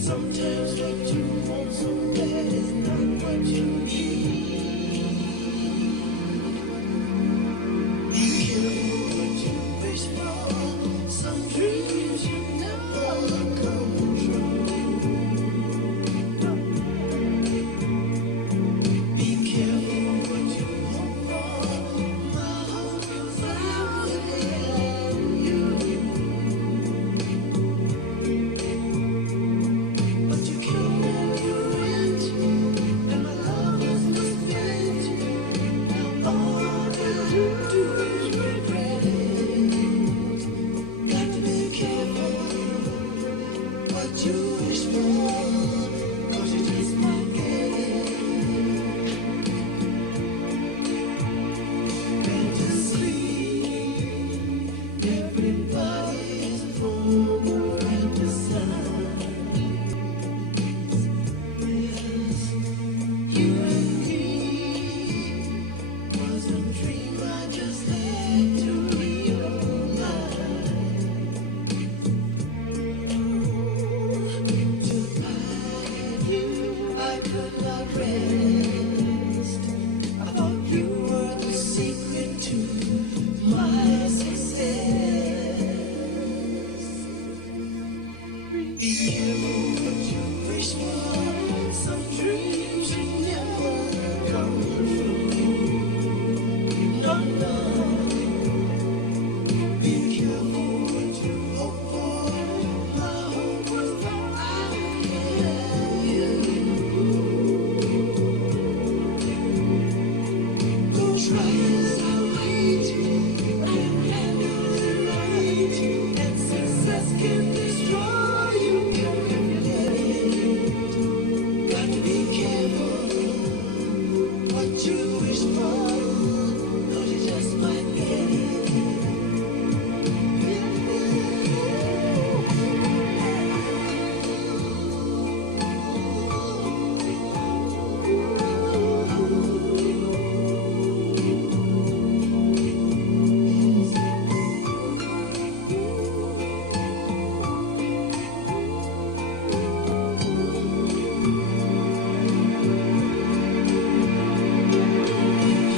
Sometimes what you want so bad is not what you need. Be careful what you wish for. Some dreams you never come true. Be careful what you hope for. My hope is out in you. But you can't have your rent, and my love was misspent. Now all I do is regret it. Got to be careful what you wish for, 'cause you just might get it. Better sleep. Everybody's full of fantasize. Yes, you and me was a dream I just had to realize. To find you, I could not rest. I thought you were the secret to my success. Be careful what you wish for. Some dreams you never come true. No, no. Be careful what you hope for. My hope was out in you. Those riders are wait and handle it right, and success can destroy you if you let it. Got to be careful what you wish for, 'cause you just might get it.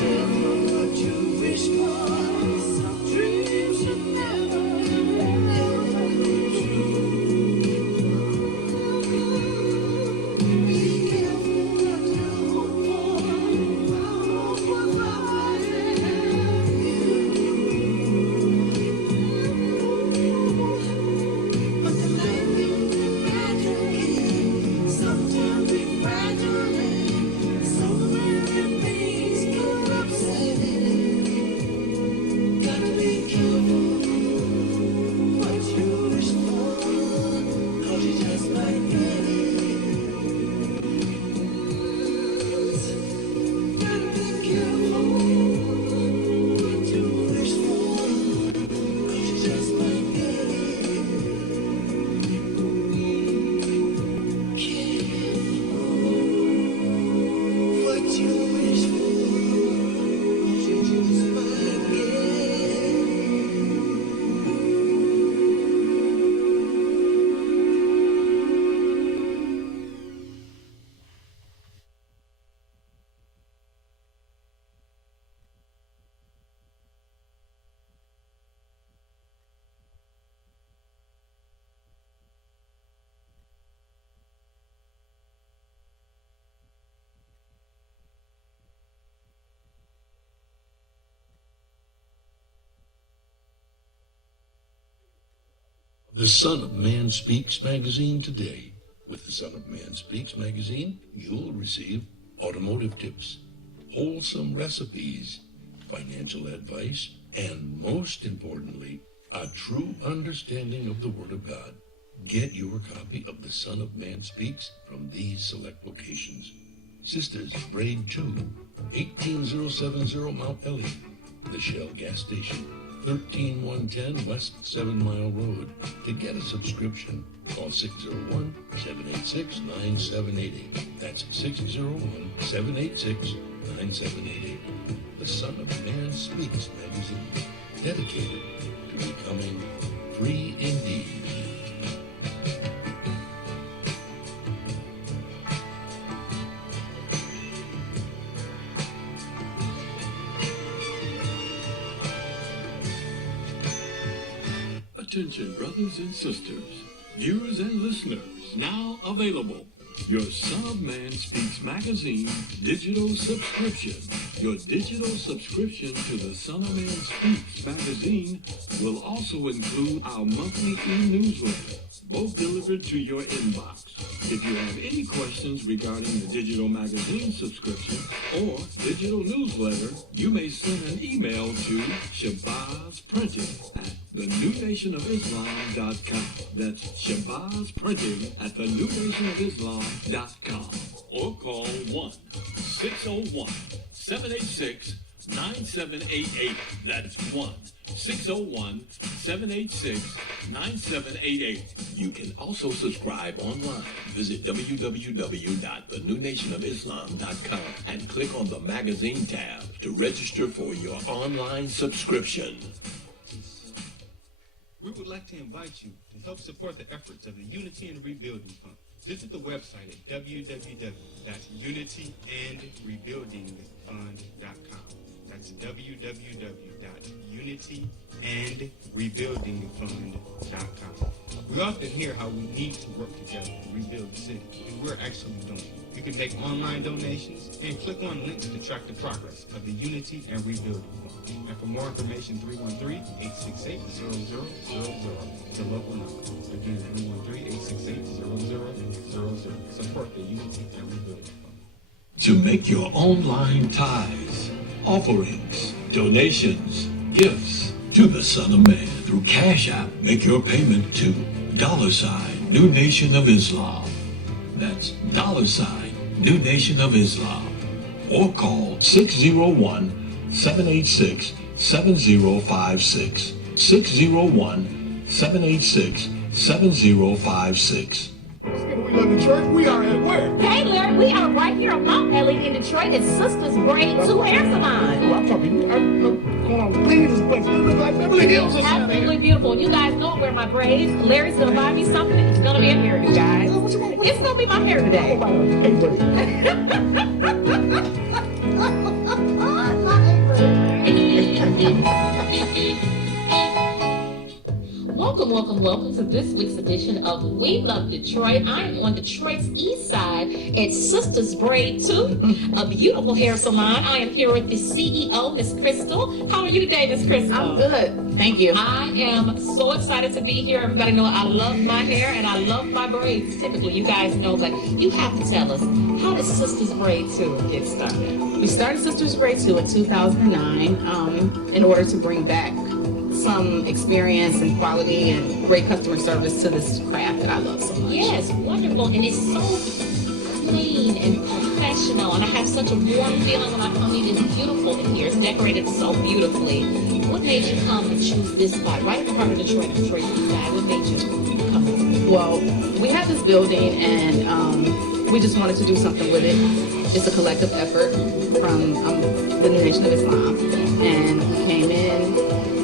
Careful what you wish for. Some dreams you never come true. Be careful what you hope for. My hope was out in you. But the life you imagine sometimes be fragile. So many things could upset it. Got to be careful what you wish for, 'cause you just might get it. Gotta be careful what you wish for, 'cause you just might get it. Careful what you wish for, 'cause you just might get it. The Son of Man Speaks magazine today. With the Son of Man Speaks magazine, you'll receive automotive tips, wholesome recipes, financial advice, and most importantly, a true understanding of the Word of God. Get your copy of The Son of Man Speaks from these select locations. Sisters, Braid 2, 18070 Mount Ellie, the Shell gas station, 13110 West 7 Mile Road. To get a subscription, call 601-786-9788. That's 601-786-9788. The Son of Man Speaks magazine, dedicated to becoming free indeed. Attention, brothers and sisters, viewers and listeners, now available. Your Son of Man Speaks magazine digital subscription. Your digital subscription to the Son of Man Speaks magazine will also include our monthly e-newsletter, both delivered to your inbox. If you have any questions regarding the digital magazine subscription or digital newsletter, you may send an email to shabazprinting@thenewnationofislam.com. That's shabazprinting@thenewnationofislam.com. Or call 1-601-786-9788. That's 1-601-786-9788. You can also subscribe online. Visit www.thenewnationofislam.com and click on the magazine tab to register for your online subscription. We would like to invite you to help support the efforts of the Unity and Rebuilding Fund. Visit the website at www.unityandrebuildingfund.com. That's www.unityandrebuildingfund.com. We often hear how we need to work together to rebuild the city, and we're actually doing it. You can make online donations and click on links to track the progress of the Unity and Rebuilding Fund. And for more information, 313-868-0000 is a local number. Again, 313-868-0000. Support the Unity and Rebuilding Fund. To make your online tithes, offerings, donations, gifts to the Son of Man through Cash App, make your payment to $New Nation of Islam. That's $New Nation of Islam. Or call 601-786-7056. 601-786-7056. We love Detroit. We are at where? Hey, Larry, we are right here on Mount Elliott in Detroit at Sisters Braid 2 Hair Salon. Oh, I'm talking. I'm going on cleaning this place. It looks like Beverly Hills or something. Absolutely beautiful. You guys know I wear my braids. Larry's going to buy me something. It's going to be a hairdo, guys. It's going to be my hair today. Welcome to this week's edition of We Love Detroit. I am on Detroit's east side at Sisters Braid 2, a beautiful hair salon. I am here with the CEO, Miss Crystal. How are you today, Miss Crystal? I'm good. Thank you. I am so excited to be here. Everybody know I love my hair and I love my braids. Typically, you guys know, but you have to tell us, how did Sisters Braid 2 get started? We started Sisters Braid 2 in 2009 in order to bring back some experience and quality and great customer service to this craft that I love so much. Yes, wonderful. And it's so clean and professional. And I have such a warm feeling when I come in. It's beautiful in here. It's decorated so beautifully. What made you come and choose this spot right in the heart of Detroit, Detroit East Side? What made you come? Well, we have this building and we just wanted to do something with it. It's a collective effort from the New Nation of Islam. And we came in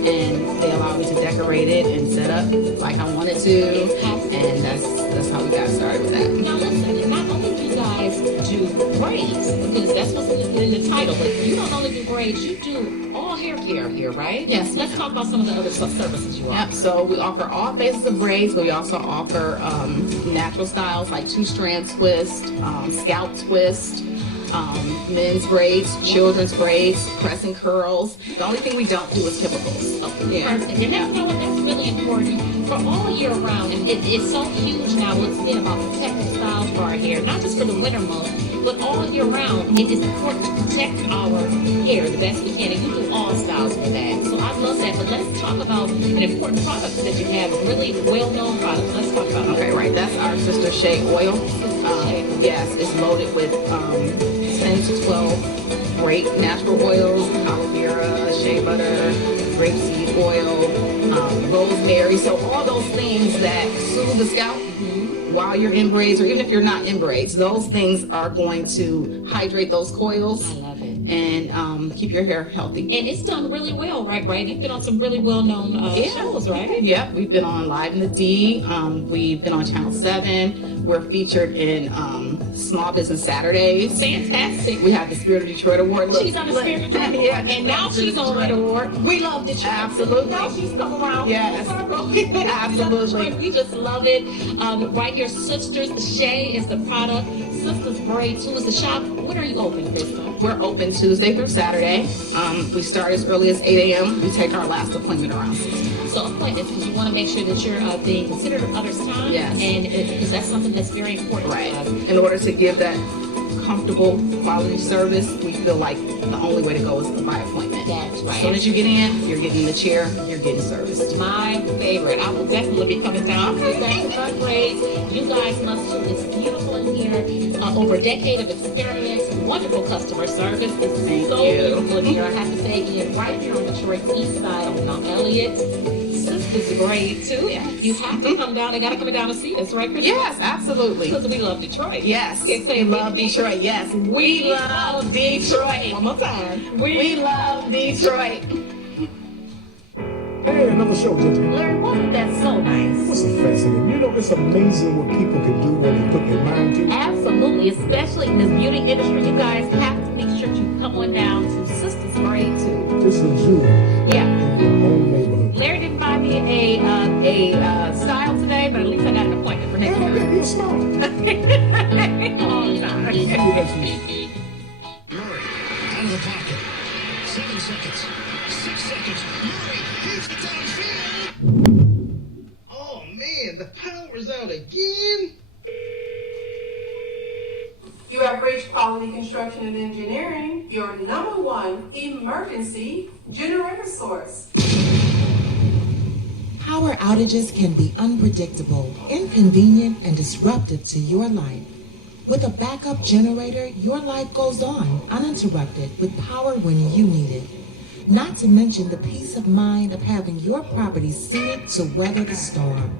and they allowed me to decorate it and set up like I wanted to, and that's how we got started with that. Now listen, not only do you guys do braids, because that's what's in the title, but you don't only do braids, you do all hair care here, right? Yes. Let's talk about some of the other services you offer. Yep, so we offer all phases of braids, but we also offer natural styles like two-strand twist, scalp twist, men's braids, children's braids, press and curls. The only thing we don't do is chemicals. Oh, yeah. Perfect. And that's, you know what, that's really important for all year round. And it's so huge now what's been about protective styles for our hair, not just for the winter months, but all year round. It is important to protect our hair the best we can, and you do all styles for that. So I love that. But let's talk about an important product that you have, a really well-known product. Let's talk about it. Okay, right. That's our Sister Shea oil. Yes, it's loaded with 10 to 12 great natural oils, aloe vera, shea butter, grapeseed oil, rosemary. So all those things that soothe the scalp while you're in braids, or even if you're not in braids, those things are going to hydrate those coils. I love it. And keep your hair healthy. And it's done really well, right? You've been on some really well-known shows, right? Yeah, we've been on Live in the D. We've been on Channel 7. We're featured in Small Business Saturdays. Fantastic. We have the Spirit of Detroit Award. She's on the Spirit of Detroit Yeah, and now she's on Red Award. We love Detroit. Absolutely. Now she's come around. Yes. Absolutely. We just love it. Right here, Sisters Shay is the product. Sisters Braid 2 is the shop. When are you open, Krista? We're open Tuesday through Saturday. We start as early as 8 a.m. We take our last appointment around 6 p.m. So appointments, because you want to make sure that you're being considered of others' time. Yes. And because that's something that's very important. Right. To us. In order to give that comfortable quality service, we feel like the only way to go is by appointment. That's right. As soon as you get in, you're getting the chair, you're getting serviced. My favorite. I will definitely be coming down. That's fun braids. You guys must too. It's beautiful in here. Over a decade of experience, wonderful customer service. It's Thank so you. beautiful in here. I have to say again, right here on Detroit's east side on Mount Elliott. Sisters Braid too. Yes. You have to come down. They got to come down and see us, right, Krista? Yes, absolutely. Because we love Detroit. Yes. Can't say We love Detroit. Yes. We love Detroit. One more time. We love Detroit. Hey, another show, Ginger. Larry, wasn't that so nice? What's so fascinating? You know, it's amazing what people can do when they put their mind to. Absolutely, especially in this beauty industry. You guys have to make sure you come on down to Sisters Braid too. Just a jewel Yeah. in your own neighborhood. Larry didn't buy me a style today, but at least I got an appointment for next Hey, time. baby, you're smart. All the time. See you next week. Murray, out of the pocket. 7 seconds. 6 seconds. Murray heaves it downfield. Oh man, the power's out again. You have reached Quality Construction and Engineering, your #1 emergency generator source. Power outages can be unpredictable, inconvenient, and disruptive to your life. With a backup generator, your life goes on uninterrupted with power when you need it. Not to mention the peace of mind of having your property suited to weather the storm.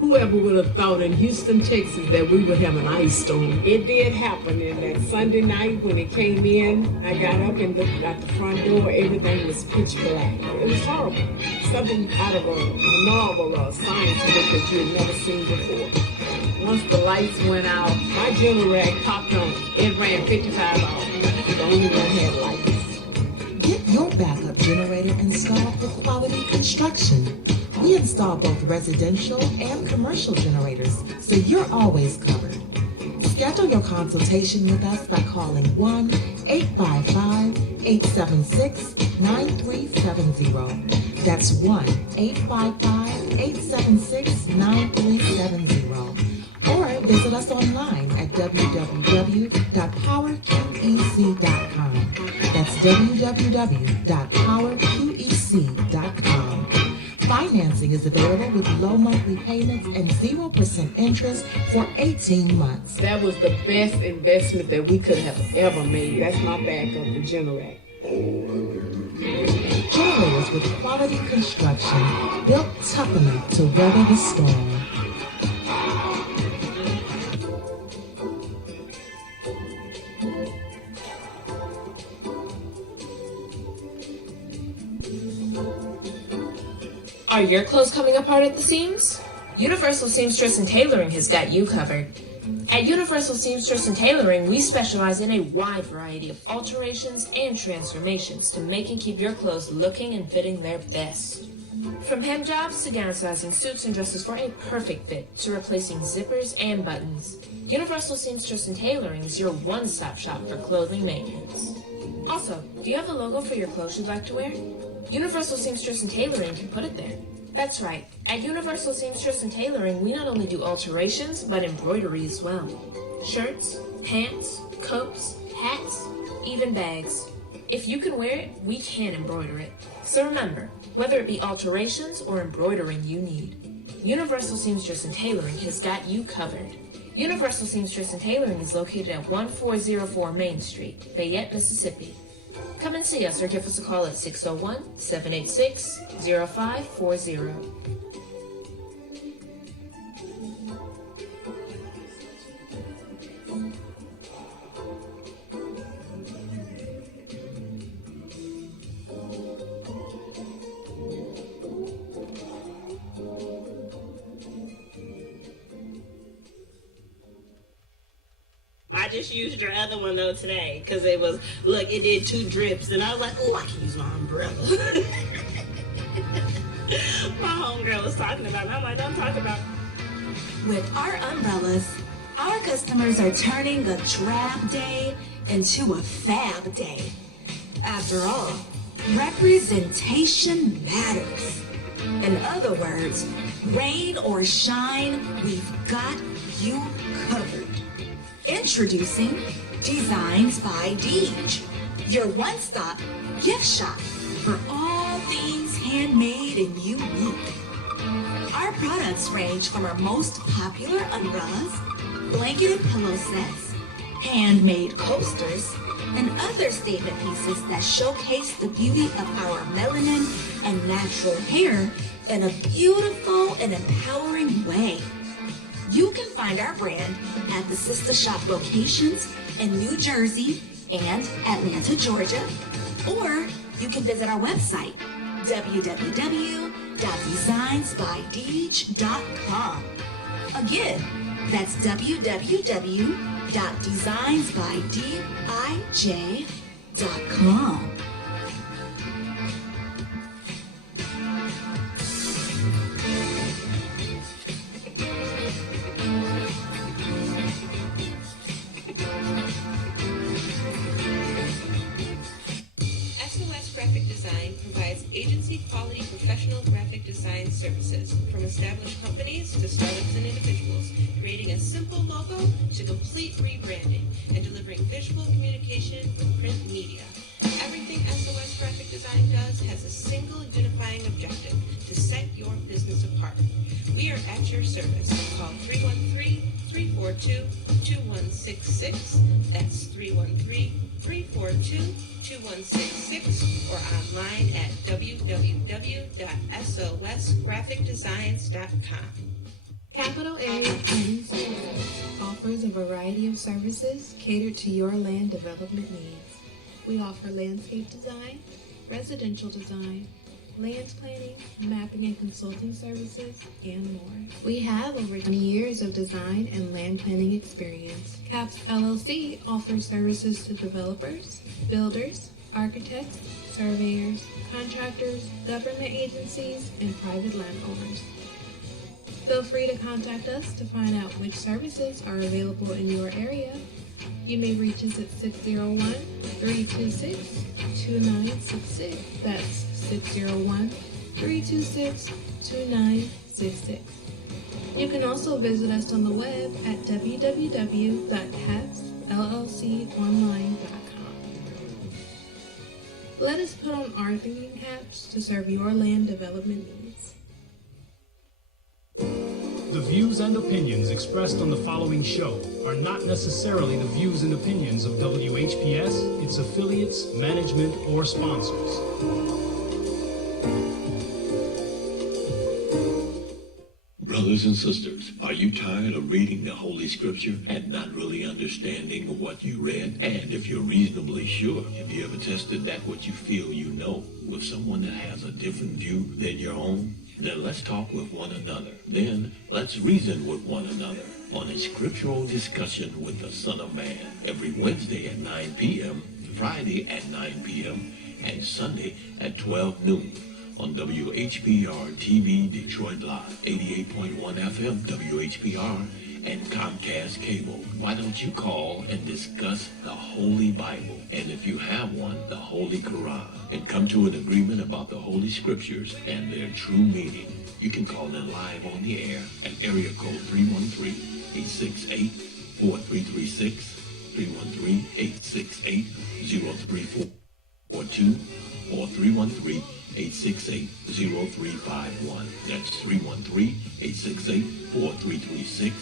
Whoever would have thought in Houston, Texas, that we would have an ice storm? It did happen, and that Sunday night when it came in, I got up and looked at the front door. Everything was pitch black. It was horrible. Something out of a novel or a science book that you had never seen before. Once the lights went out, my generator popped on. It ran 55 hours. The only one had lights. Get your backup generator installed with Quality Construction. We install both residential and commercial generators, so you're always covered. Schedule your consultation with us by calling 1-855-876-9370. That's 1-855-876-9370. Or visit us online at www.powerqec.com. That's www.powerqec.com. Financing is available with low monthly payments and 0% interest for 18 months. That was the best investment that we could have ever made. That's my backup, the generator. Generators with Quality Construction, built tough enough to weather the storm. Are your clothes coming apart at the seams? Universal Seamstress and Tailoring has got you covered. At Universal Seamstress and Tailoring, we specialize in a wide variety of alterations and transformations to make and keep your clothes looking and fitting their best. From hem jobs to downsizing suits and dresses for a perfect fit to replacing zippers and buttons, Universal Seamstress and Tailoring is your one-stop shop for clothing maintenance. Also, do you have a logo for your clothes you'd like to wear? Universal Seamstress and Tailoring can put it there. That's right. At Universal Seamstress and Tailoring, we not only do alterations, but embroidery as well. Shirts, pants, coats, hats, even bags. If you can wear it, we can embroider it. So remember, whether it be alterations or embroidering you need, Universal Seamstress and Tailoring has got you covered. Universal Seamstress and Tailoring is located at 1404 Main Street, Fayette, Mississippi. Come and see us or give us a call at 601-786-0540. just used your other one though today because it was, look, it did 2 drips, and I was like, oh, I can use my umbrella. My homegirl was talking about it. I'm like, don't talk about it. With our umbrellas, our customers are turning a drab day into a fab day. After all, representation matters. In other words, rain or shine, we've got you covered. Introducing Designs by Deej, your one-stop gift shop for all things handmade and unique. Our products range from our most popular umbrellas, blanketed pillow sets, handmade coasters, and other statement pieces that showcase the beauty of our melanin and natural hair in a beautiful and empowering way. You can find our brand at the sister shop locations in New Jersey and Atlanta, Georgia, or you can visit our website, www.designsbydeej.com. Again, that's www.designsbydeej.com. SOS Graphic Design provides agency-quality professional graphic design services from established companies to startups and individuals, creating a simple logo to complete rebranding and delivering visual communication with print media. Everything SOS Graphic Design does has a single unifying objective: to set your business apart. We are at your service. Call 313-342-2166. That's 313-342-2166, or online at www.sosgraphicdesigns.com. Capital A Planning Services offers a variety of services catered to your land development needs. We offer landscape design, residential design, land planning, mapping and consulting services, and more. We have over 20 years of design and land planning experience. CAPS LLC offers services to developers, builders, architects, surveyors, contractors, government agencies, and private landowners. Feel free to contact us to find out which services are available in your area. You may reach us at 601-326-2966. That's 601-326-2966. You can also visit us on the web at www.capsllconline.com. Let us put on our thinking caps to serve your land development needs. The views and opinions expressed on the following show are not necessarily the views and opinions of WHPS, its affiliates, management, or sponsors. Brothers and sisters, are you tired of reading the Holy Scripture and not really understanding what you read? And if you're reasonably sure, have you ever tested that what you feel you know with someone that has a different view than your own? Then let's talk with one another. Then let's reason with one another on a scriptural discussion with the Son of Man every Wednesday at 9 p.m., Friday at 9 p.m., and Sunday at 12 noon on WHPR TV Detroit Live, 88.1 FM WHPR, and Comcast Cable. Why don't you call and discuss the Holy Bible, and if you have one, the Holy Quran, and come to an agreement about the Holy Scriptures and their true meaning? You can call in live on the air at area code 313-868-4336, 313-868-0342, or 313-868-0351. That's 313-868-4336,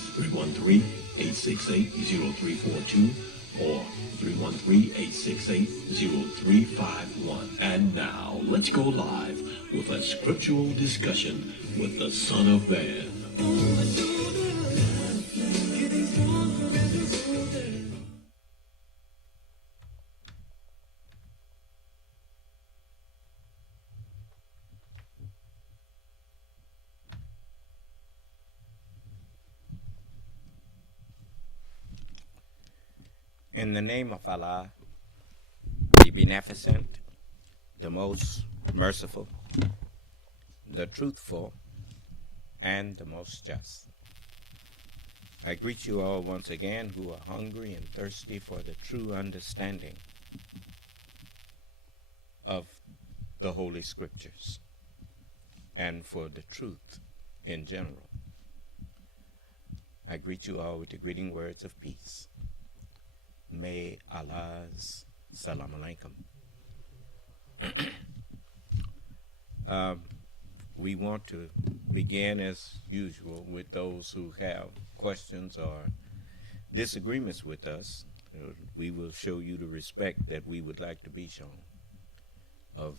313-868-0342, or 313-868-0351. And now, let's go live with a scriptural discussion with the Son of Man. In the name of Allah, the Beneficent, the Most Merciful, the Truthful, and the Most Just. I greet you all once again who are hungry and thirsty for the true understanding of the Holy Scriptures and for the truth in general. I greet you all with the greeting words of peace. May Allah's salam alaikum. We want to begin as usual with those who have questions or disagreements with us. We will show you the respect that we would like to be shown of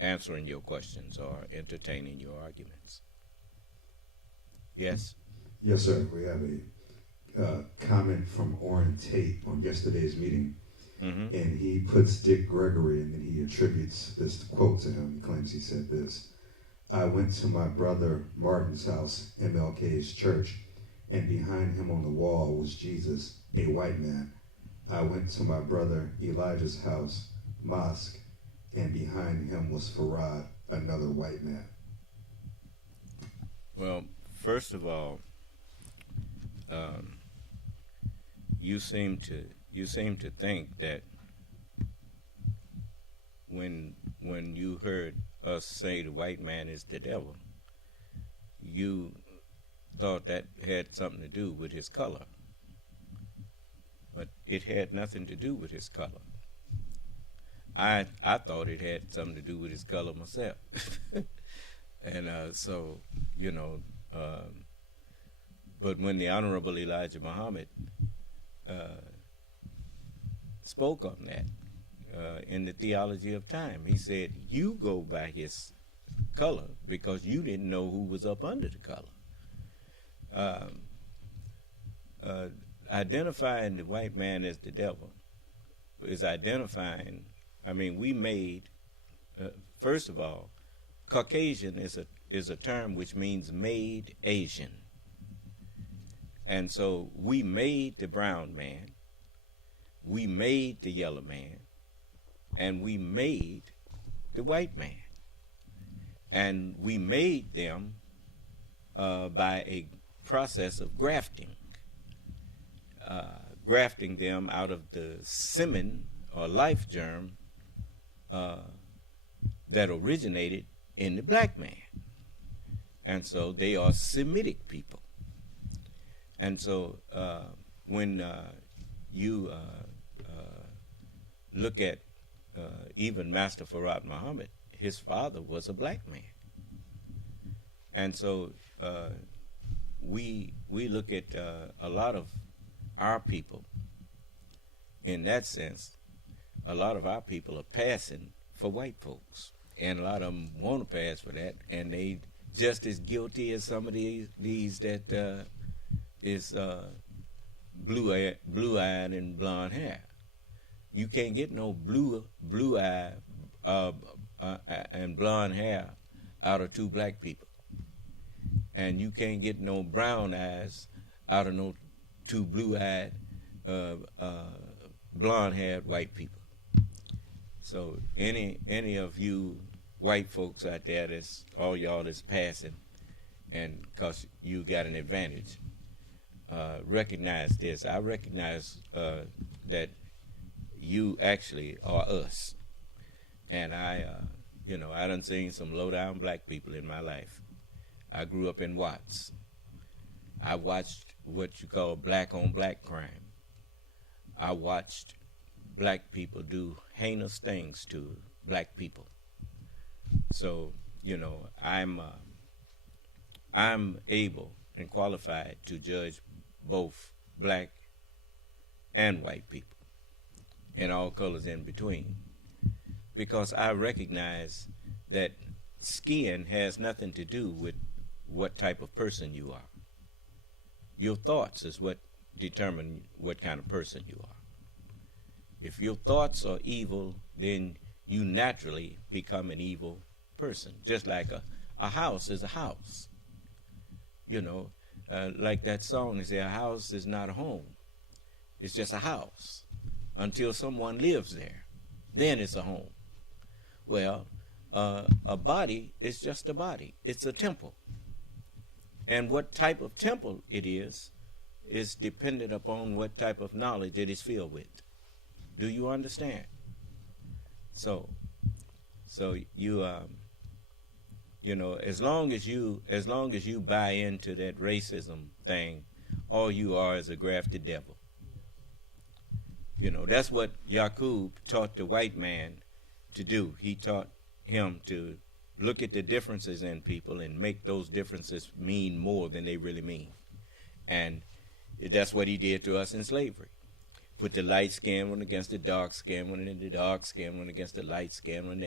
answering your questions or entertaining your arguments. Yes? Yes, sir. We have a comment from Orrin Tate on yesterday's meeting. Mm-hmm. And he puts Dick Gregory, and then he attributes this quote to him. He claims he said this: I went to my brother Martin's house, MLK's church, and behind him on the wall was Jesus, a white man. I went to my brother Elijah's house, mosque, and behind him was Farad, another white man. Well, first of all, you seem to think that when you heard us say the white man is the devil, you thought that had something to do with his color. But it had nothing to do with his color. I thought it had something to do with his color myself. And so, you know, but when the Honorable Elijah Muhammad spoke on that in the Theology of Time, he said, you go by his color because you didn't know who was up under the color. Identifying the white man as the devil is identifying, I mean, we made, first of all, Caucasian is a term which means made Asian. And so we made the brown man, we made the yellow man, and we made the white man. And we made them by a process of grafting them out of the semen or life germ that originated in the black man. And so they are Semitic people. And so when you look at even Master Farad Muhammad, his father was a black man. And so we look at a lot of our people, in that sense, a lot of our people are passing for white folks. And a lot of them want to pass for that, and they just as guilty as some of these that is blue-eyed and blonde hair. You can't get no blue-eye and blonde hair out of two black people, and you can't get no brown eyes out of no two blue-eyed, blonde-haired white people. So any of you white folks out there, that's all y'all that's passing, and because you got an advantage, recognize this. I recognize that you actually are us. And I done seen some low-down black people in my life. I grew up in Watts. I watched what you call black-on-black crime. I watched black people do heinous things to black people. So, you know, I'm able and qualified to judge both black and white people and all colors in between, because I recognize that skin has nothing to do with what type of person you are. Your thoughts is what determine what kind of person you are. If your thoughts are evil, then you naturally become an evil person. Just like a house is a house. You know, like that song, they say a house is not a home. It's just a house until someone lives there. Then it's a home. Well, a body is just a body. It's a temple. And what type of temple it is dependent upon what type of knowledge it is filled with. Do you understand? So you you know, as long as you buy into that racism thing, all you are is a grafted devil. You know, that's what Yaqub taught the white man to do. He taught him to look at the differences in people and make those differences mean more than they really mean. And that's what he did to us in slavery. Put the light-skinned one against the dark-skinned one, and the dark-skinned one against the light-skinned one,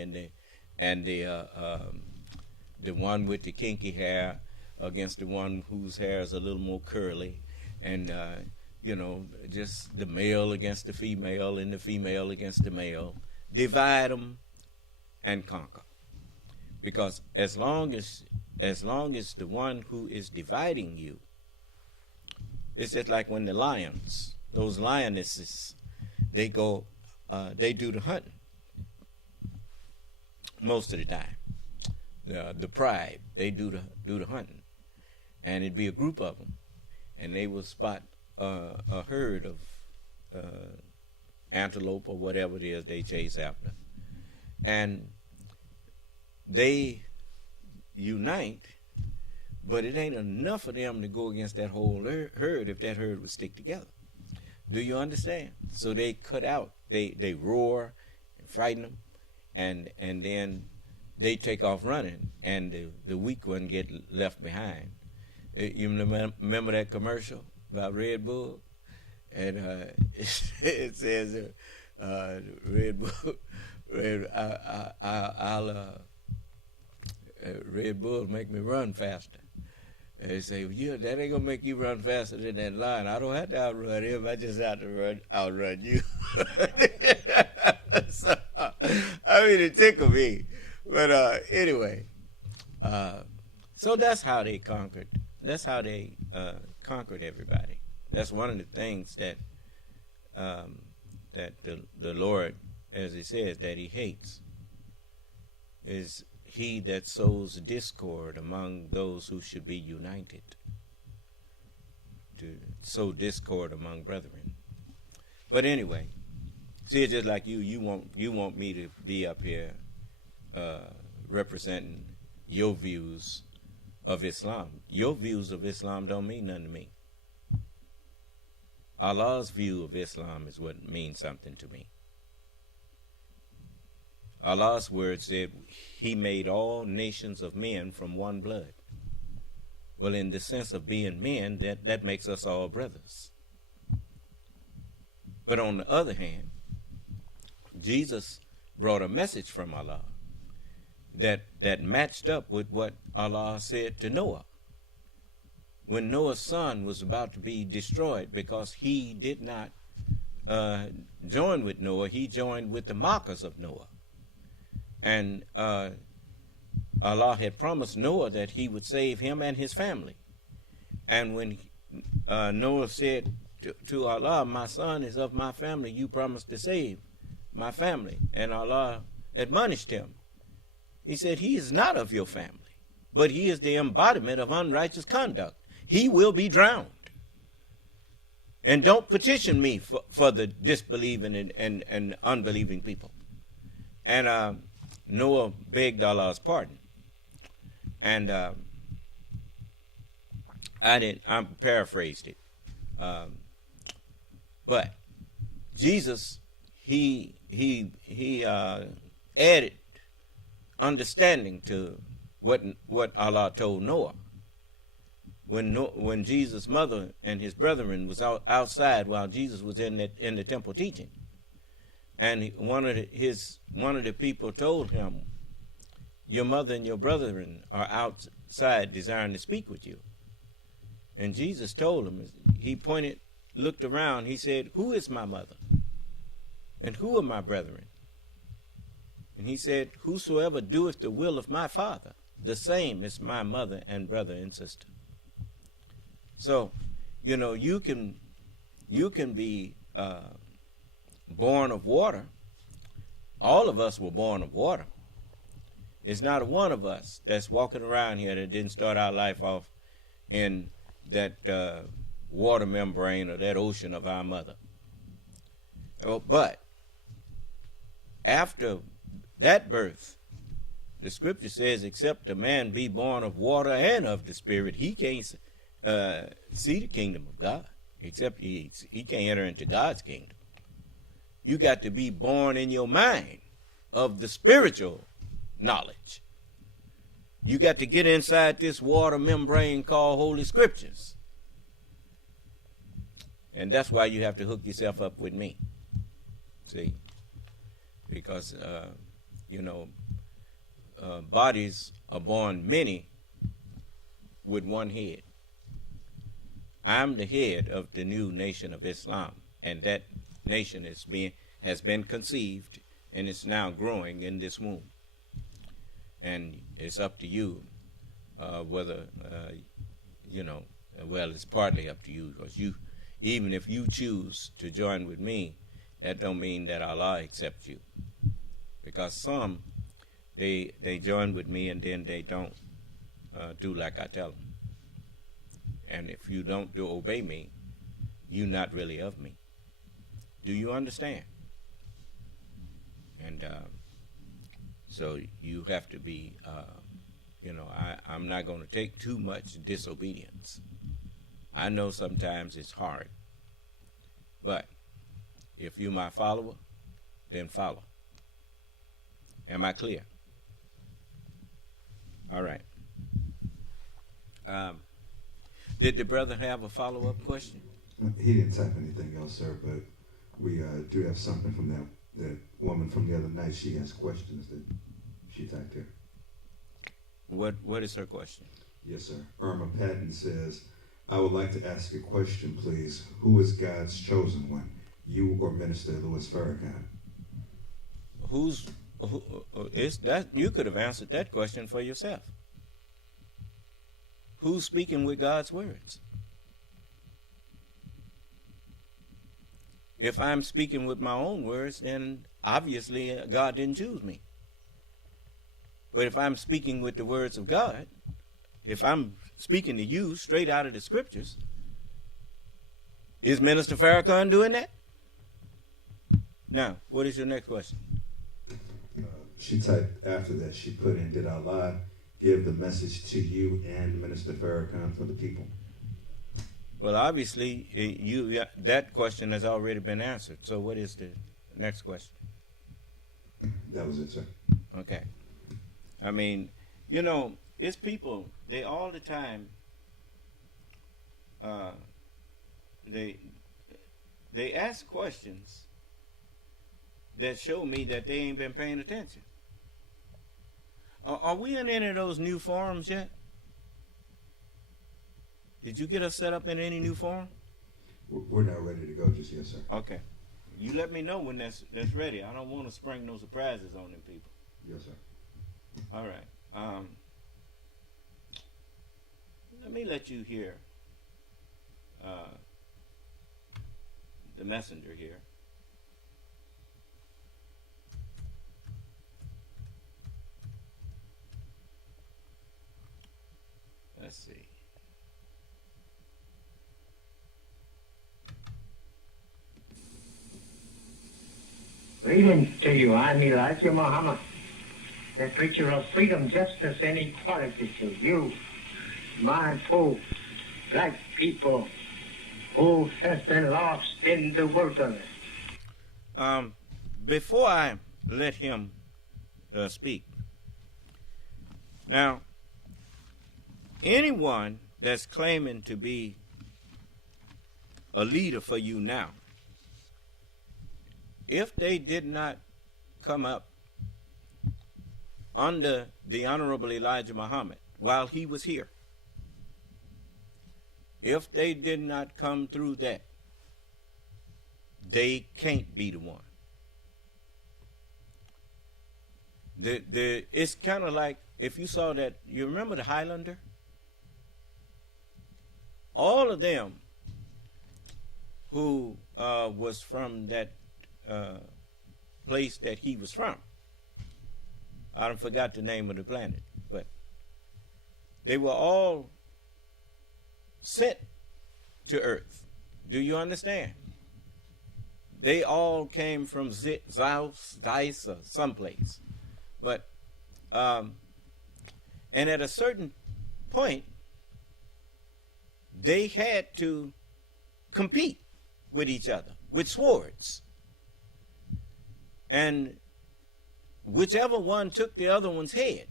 and the one with the kinky hair against the one whose hair is a little more curly, and you know, just the male against the female and the female against the male. Divide them and conquer. Because as long as the one who is dividing you, it's just like when the lions, those lionesses, they go, they do the hunting most of the time. The pride, they do the hunting, and it'd be a group of them, and they will spot a herd of antelope or whatever it is they chase after, and they unite, but it ain't enough of them to go against that whole herd if that herd would stick together. Do you understand? So they cut out, they roar and frighten them, and then they take off running, and the weak one get left behind. You remember that commercial about Red Bull? And it says, Red Bull, Red Bull make me run faster. And they say, well, yeah, that ain't gonna make you run faster than that lion. I don't have to outrun him. I just have to outrun you. So, I mean, it tickled me. But anyway, so that's how they conquered. That's how they conquered everybody. That's one of the things that that the Lord, as He says, that He hates, is he that sows discord among those who should be united. To sow discord among brethren. But anyway, see, it's just like you want me to be up here representing your views of Islam. Your views of Islam don't mean nothing to me. Allah's view of Islam is what means something to me. Allah's word said He made all nations of men from one blood. Well, in the sense of being men, that makes us all brothers. But on the other hand, Jesus brought a message from Allah that matched up with what Allah said to Noah. When Noah's son was about to be destroyed because he did not join with Noah, he joined with the mockers of Noah. And Allah had promised Noah that He would save him and his family. And when Noah said to Allah, my son is of my family, you promised to save my family. And Allah admonished him. He said, he is not of your family, but he is the embodiment of unrighteous conduct. He will be drowned. And don't petition me for the disbelieving and unbelieving people. And Noah begged Allah's pardon. And I paraphrased it. But Jesus, he added understanding to what Allah told Noah. When Jesus' mother and his brethren was outside while Jesus was in the temple teaching, and one of the people told him, your mother and your brethren are outside desiring to speak with you. And Jesus told him, he looked around, he said, who is my mother? And who are my brethren? And he said, whosoever doeth the will of my Father, the same is my mother and brother and sister. So, you can be born of water. All of us were born of water. It's not one of us that's walking around here that didn't start our life off in that water membrane or that ocean of our mother. But after that birth, the scripture says, except a man be born of water and of the Spirit, he can't see the kingdom of God. Except he can't enter into God's kingdom. You got to be born in your mind of the spiritual knowledge. You got to get inside this water membrane called Holy Scriptures. And that's why you have to hook yourself up with me. See? Because, bodies are born many with one head. I'm the head of the new nation of Islam, and that nation has been conceived, and it's now growing in this womb. And it's up to you whether, it's partly up to you, because even if you choose to join with me, that don't mean that Allah accepts you. Because some, they join with me and then they don't do like I tell them. And if you don't obey me, you're not really of me. Do you understand? And so you have to be, I'm not going to take too much disobedience. I know sometimes it's hard. But if you're my follower, then follow. Am I clear? All right. Did the brother have a follow-up question? He didn't type anything else, sir, but we do have something from that woman from the other night. She has questions that she typed here. What is her question? Yes, sir. Irma Patton says, I would like to ask a question, please. Who is God's chosen one, you or Minister Louis Farrakhan? You could have answered that question for yourself. Who's speaking with God's words? If I'm speaking with my own words, then obviously God didn't choose me. But if I'm speaking with the words of God, if I'm speaking to you straight out of the scriptures, is Minister Farrakhan doing that? Now, what is your next question? She typed after that, she put in, did Allah give the message to you and Minister Farrakhan for the people? Well, obviously, that question has already been answered. So what is the next question? That was it, sir. Okay. I mean, it's people, they all the time, they ask questions that show me that they ain't been paying attention. Are we in any of those new forums yet? Did you get us set up in any new forum? We're not ready to go just yet, sir. Okay. You let me know when that's ready. I don't want to spring no surprises on them people. Yes, sir. All right. Let me let you hear the messenger here. Let's see. Greetings to you. I'm Elijah Muhammad, the preacher of freedom, justice, and equality to you, my poor black people who has been lost in the wilderness. Before I let him speak, now, anyone that's claiming to be a leader for you now, if they did not come up under the Honorable Elijah Muhammad while he was here, if they did not come through that, they can't be the one. It's kind of like, if you saw that, you remember the Highlander? All of them who was from that place that he was from. I don't forgot the name of the planet, but they were all sent to Earth. Do you understand? They all came from Zeus, Dice, or someplace. But, and at a certain point, they had to compete with each other with swords. And whichever one took the other one's head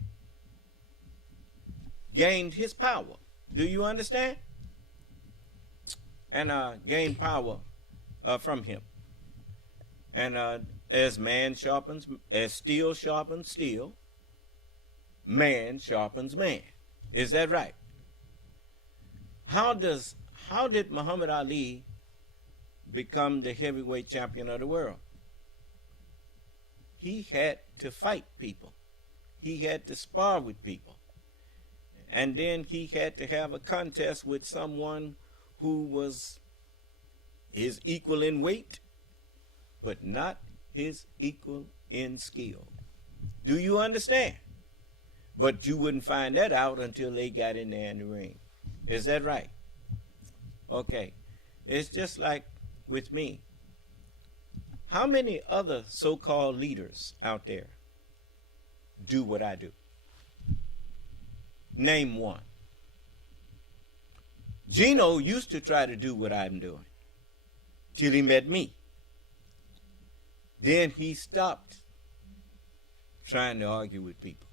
gained his power. Do you understand? And gained power from him. And as steel sharpens steel, man sharpens man. Is that right? How did Muhammad Ali become the heavyweight champion of the world? He had to fight people. He had to spar with people. And then he had to have a contest with someone who was his equal in weight, but not his equal in skill. Do you understand? But you wouldn't find that out until they got in there in the ring. Is that right? Okay. It's just like with me. How many other so-called leaders out there do what I do? Name one. Gino used to try to do what I'm doing till he met me. Then he stopped trying to argue with people.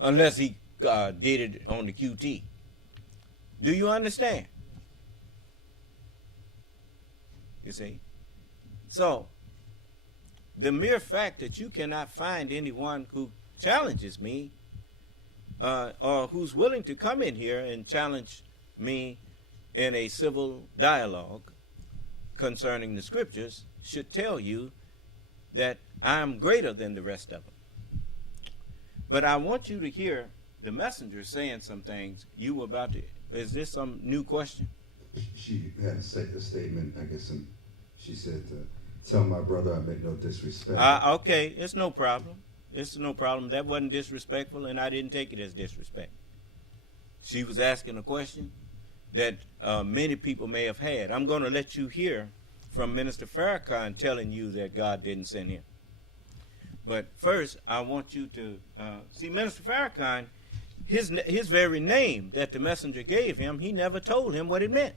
Unless he did it on the QT. Do you understand? You see? So, the mere fact that you cannot find anyone who challenges me or who's willing to come in here and challenge me in a civil dialogue concerning the scriptures should tell you that I'm greater than the rest of them. But I want you to hear the messenger saying some things. You were about to, is this some new question? She had a statement, I guess, and she said, tell my brother I meant no disrespect. Okay, it's no problem. It's no problem. That wasn't disrespectful, and I didn't take it as disrespect. She was asking a question that many people may have had. I'm going to let you hear from Minister Farrakhan telling you that God didn't send him. But first, I want you to see Minister Farrakhan, his very name that the messenger gave him, he never told him what it meant.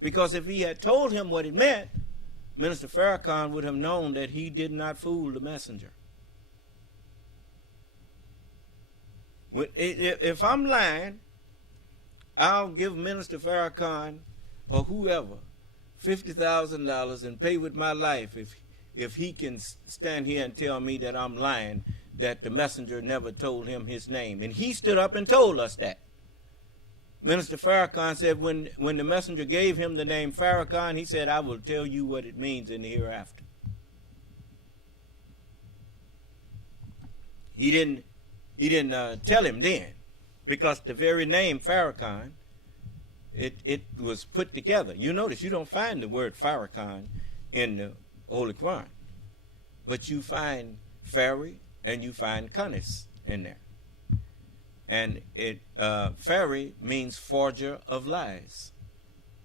Because if he had told him what it meant, Minister Farrakhan would have known that he did not fool the messenger. If I'm lying, I'll give Minister Farrakhan or whoever $50,000 and pay with my life if he can stand here and tell me that I'm lying, that the messenger never told him his name. And he stood up and told us that. Minister Farrakhan said when the messenger gave him the name Farrakhan, he said, I will tell you what it means in the hereafter. He didn't tell him then, because the very name Farrakhan, it was put together. You notice you don't find the word Farrakhan in the Holy Quran, but you find Fari and you find Kanis in there. And Fari means forger of lies,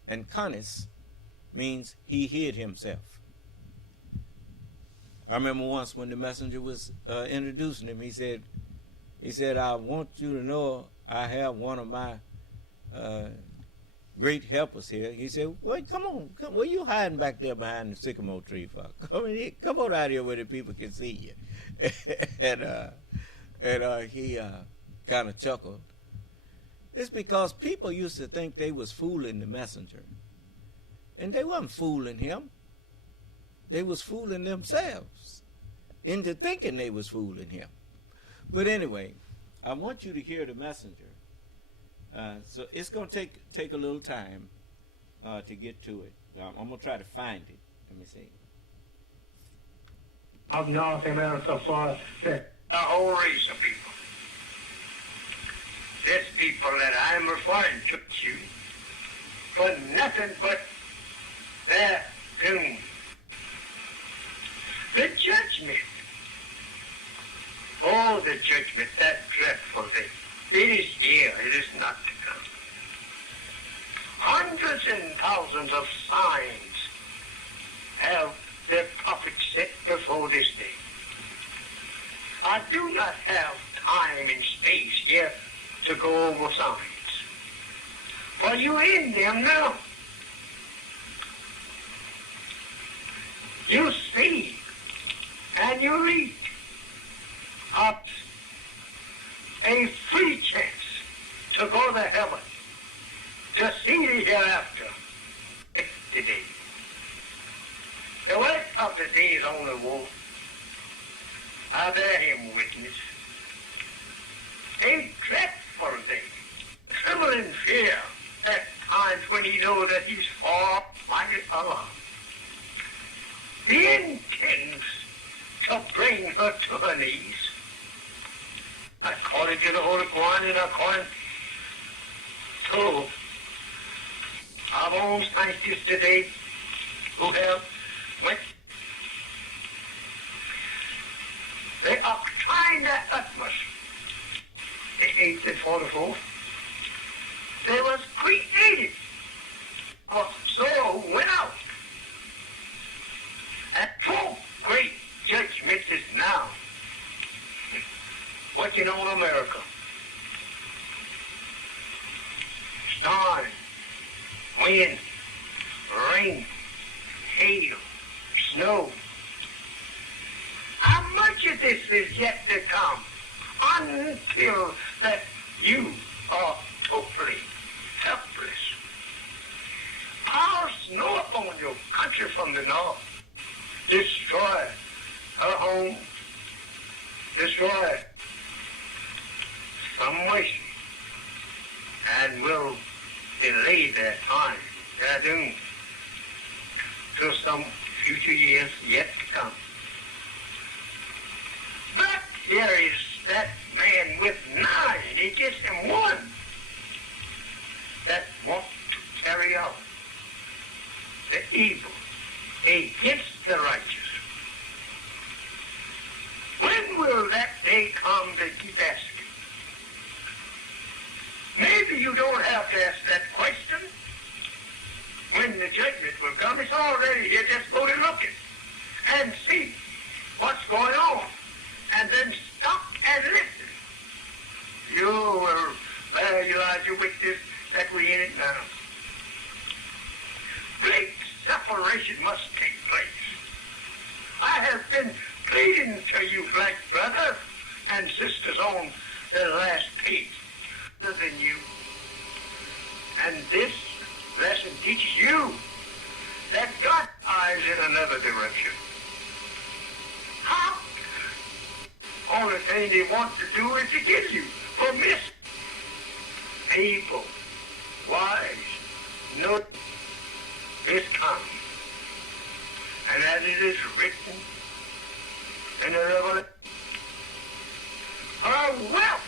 and Kanis means he hid himself. I remember once when the messenger was introducing him, he said, I want you to know I have one of my great helpers here. He said, wait, come on, what are you hiding back there behind the sycamore tree for? Come on out here where the people can see you. and he kind of chuckled. It's because people used to think they was fooling the messenger. And they wasn't fooling him. They was fooling themselves into thinking they was fooling him. But anyway, I want you to hear the messenger. So it's going to take a little time to get to it. I'm going to try to find it. Let me see. Of North America for the whole race of people. This people that I'm referring to, for nothing but their doom. The judgment, oh, the judgment, that dreadful day, it is here, it is not to come. Hundreds and thousands of signs have their prophets set before this day. I do not have time and space here to go over signs, for you're in them now. You see and you read of a free chance to go to heaven, to see the hereafter today. The work of the day is on the wall. I bear him witness. A dreadful day. Tremble in fear at times when he knows that he's Almighty Allah. He intends to bring her to her knees, according to the Holy Quran and according to our own scientists today who have went. They are trying their utmost. The 8th and 44th, they was created for soul who went out. And two great judgments is now working on America. Storm, wind, rain, hail, snow. How much of this is yet to come until that you are totally helpless? Pour snow upon your country from the north. Destroy her home. Destroy some mercy, and will delay their time, their doom, to some future years yet to come. But here is that man with 9, he gets him 1, that wants to carry out the evil against the righteous. When will that day come, they keep asking? Maybe you don't have to ask that question. When the judgment will come, it's already here. Just go to look at and see what's going on. And then stop and listen. You will realize you witness that we're in it now. Great separation must take place. I have been pleading to you, black brothers and sisters, on the last page than you. And this lesson teaches you that God's eyes in another direction. How? Only thing they want to do is to get you for miss. People, wise, know is come. And as it is written in the Revelation, our wealth,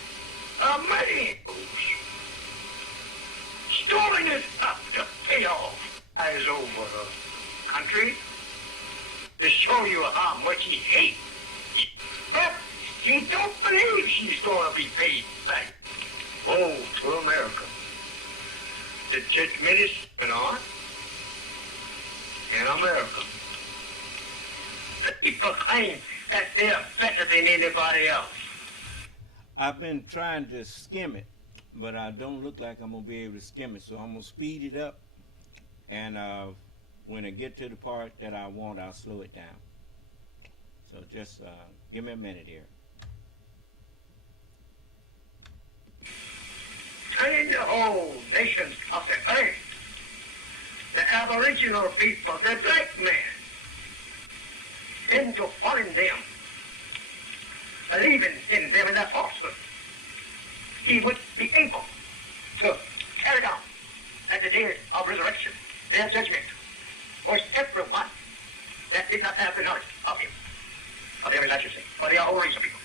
our money, storing it up to pay off eyes over the country to show you how much he hates. But he don't believe she's going to be paid back. Woe to America. The judgment is going on in America. The people claim that they're better than anybody else. I've been trying to skim it, but I don't look like I'm going to be able to skim it, so I'm going to speed it up, and when I get to the part that I want, I'll slow it down. So just give me a minute here. Turning the whole nations of the earth, the aboriginal people, the black man, into following them, believing in them in their falsehood, he would be able to carry down at the day of resurrection their judgment for everyone that did not have the knowledge of him, of their righteousness, for they are all race of people.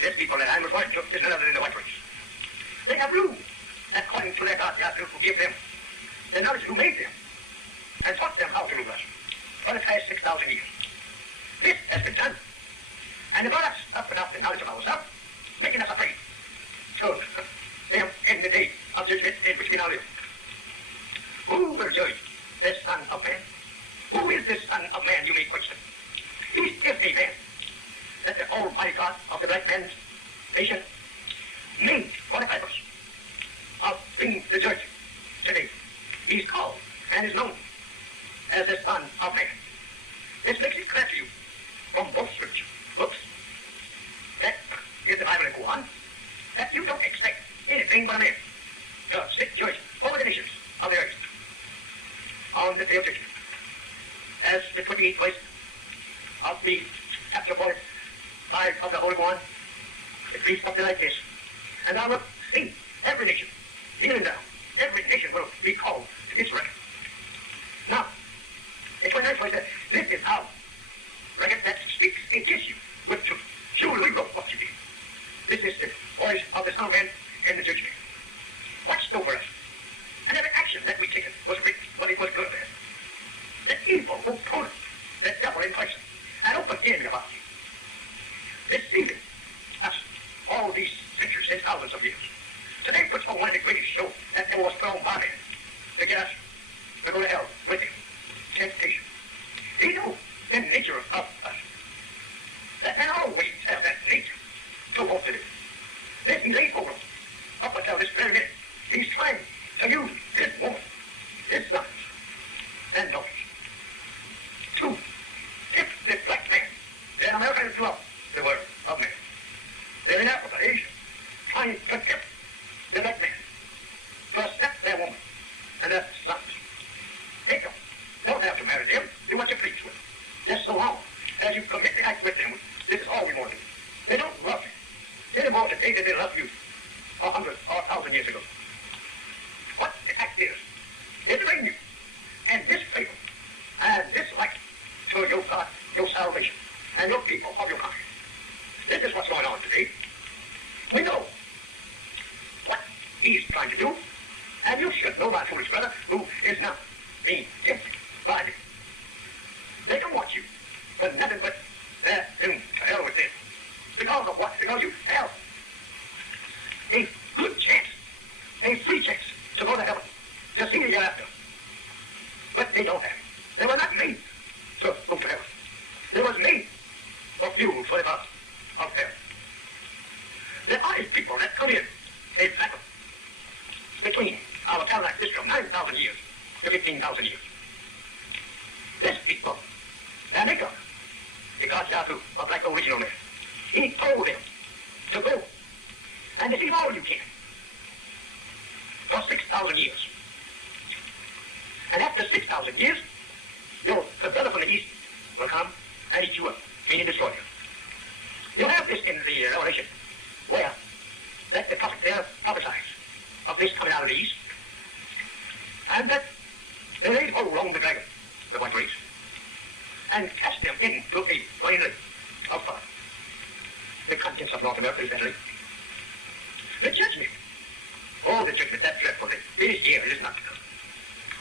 This people that I'm referring to is none other than the white race. They have ruled according to their God, to forgive them the knowledge who made them and taught them how to rule us for the past 6,000 years. This has been done. And they brought us up without the knowledge of ourselves, making us afraid to them in the day of judgment in which we now live. Who will judge the Son of Man? Who is this Son of Man, you may question? He is a man that the Almighty God of the black man's nation made for the purpose of being the judge today. He's called and is known as the Son of Man. This makes it clear to you from both scripture books that is the Bible and go on, that you don't expect anything but a man to sit judge over the nations of the earth on the day of judgment. As the 28th verse of the chapter 45 of the Holy Quran, it reads something like this: and I will see every nation kneeling down. Every nation will be called to its record. Now, the 29th verse says, this is our record that speaks against you with truth. Surely wrote what you did. This is the voice of the Son of Man in the judgment. Watched over us. And every action that we taken was written, what it was good at. The evil who told us, the devil in person, an open enemy about you, deceiving us all these centuries and thousands of years. Today puts on one of the greatest shows that ever was put on by man to get us to go to hell with him. Temptation. He knew the nature of us. That man always has that nature to want to do. This he laid over us up until this very minute. He's trying to use this woman, his sons and daughters, to tip this black man, the American throughout the world of men. They're in Africa, Asia, trying to tip the black man to accept their woman and their sons. They don't have to marry them. Do what you please with them. Just so long as you commit the act with them, this is all we want to do. They don't love you any more today than they love you 100 or 1,000 years ago. What the act is bring you and this favor and this light to your God, your salvation, and your people of your kind. This is what's going on today. We know what he's trying to do, and you should know, my foolish brother, who is now being tempted by them. They don't want you for nothing but their doom to hell with them. Because of what? Because you have a good chance, a free chance to go to heaven, to see the hereafter. But they don't have it. They were not made to go to heaven. They was made for fuel for the fire of hell. There are people that come in a battle between our Cadillac history of 9,000 years to 15,000 years. This people, their maker, the God Yahoo of like the original man, he told them to go and deceive all you can for 6,000 years. And after 6,000 years, your brother from the east will come and eat you up, meaning destroy you. You have this in the Revelation, where that the prophet there prophesies of this coming out of the east, and that they laid hold on the dragon, the white race, and cast them into a flaming lake of fire. The contents of North America is that lake. The judgment, oh, the judgment, that dreadful day, it is here, it is not to come.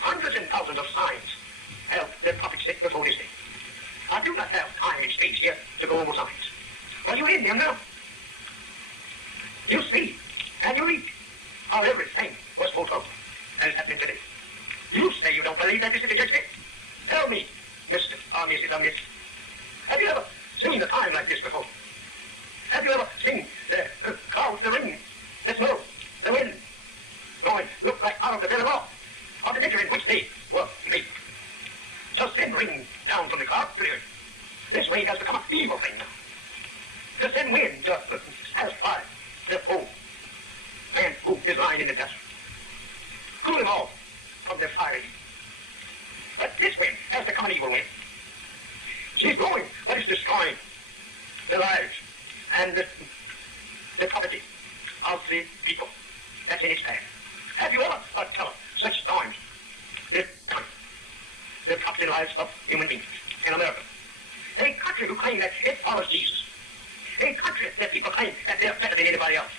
Hundreds and thousands of signs have the prophet said before this day. I do not have time and space here to go over signs. But you're in them now. You see, and you read how everything was foretold that is happening today. You say you don't believe that this is the judgment? Tell me, Mr. or Mrs. or Miss, have you ever seen a time like this before? Have you ever seen the clouds, the rain, the snow, the wind going, look like out of the very law of the nature in which they were made? To send rain down from the clouds to the earth. This rain has become an evil thing now. To send wind to satisfy the poor man who is lying in the desert. Cool him off from the fiery heat. But this wind has become an evil wind. She's blowing, but it's destroying the lives and the property of the people that's in its path. Have you ever tell such storms? The property lives of human beings in America. A country who claim that it follows Jesus. A country that people claim that they're better than anybody else.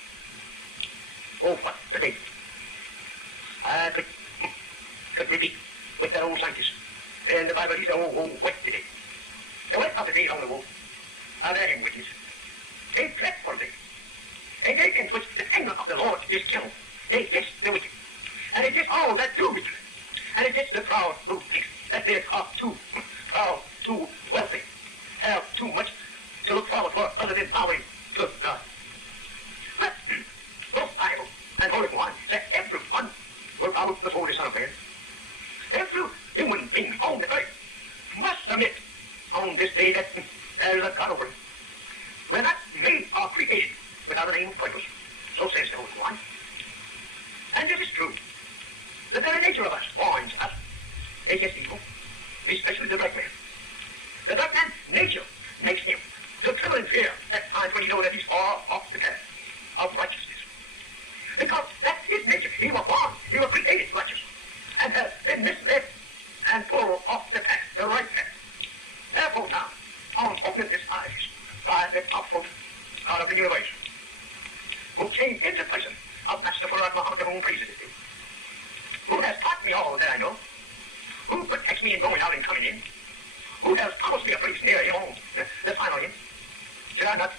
Oh, what the day. I could could repeat with their own scientists. And the Bible is wet today. The wet of the day on the wolf are their witness. They dreadful day. A day in which the anger of the Lord is killed. They kiss the wicked. And it is all that do wicked. And it is the proud who think that they are too proud, too wealthy, have too much to look forward for other than bowing to God. But both Bible and Holy One that everyone will bow before the Son of Man. Every human being on the earth must submit on this day that there is a God over it. We're not made or created without a name of purpose. So says the Holy One. And this is true. The very nature of us warns us against evil, especially the black man. The black man's nature makes him to tremble in fear at times when he knows that he's far off the path of righteousness. Because that's his nature. He was born, he was created righteous, and has been misled and pulled off the path, the right path. Therefore now, on opening his eyes by the powerful God of the universe, who came into person of Master Farad Muhammad, whom praises his name, who has taught me all that I know, who protects me in going out and coming in, who has promised me a place near him on the final end. Should I not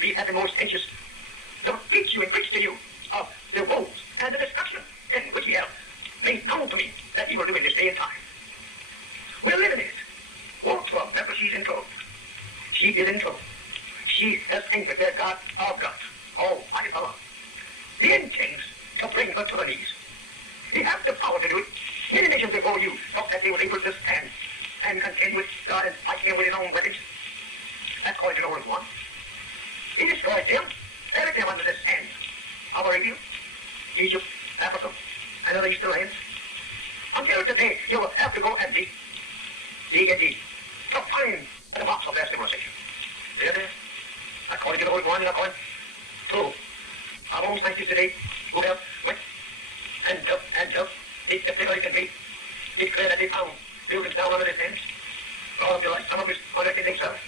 be at the most anxious to teach you and preach to you of the woes and the destruction in which he has made known to me that he will do in this day and time? We're living in it. Woe to her, remember she's in trouble. She is in trouble. She has angered their God of God, Almighty Allah. He intends to bring her to her knees. He has the power to do it. Many nations before you thought that they were able to stand and contend with God and fight him with his own weapons. That's according to the Word of One. He destroyed them, buried them under the sand of Arabia, Egypt, Africa, and other eastern lands. Until today, you will have to go and dig and dig to find the marks of their civilization. There, according to the Word of One and according to our own scientists today, who have went and dug, dig the figure can be, declare that they found buildings down under their sands, all of the light, some of it unearthing themselves.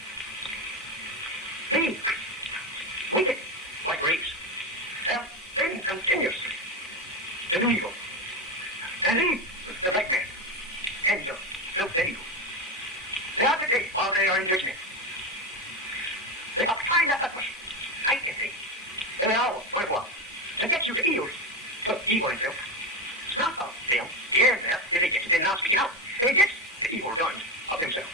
These wicked white race have been continuously to do evil and leave the black man and the filth and evil. They are today, while they are in judgment, they are trying their utmost, night and day, every hour, 24 hours, to get you to yield to evil and filth. It's not of them, here and there, that they get it, they're not speaking out. They get the evil done of themselves.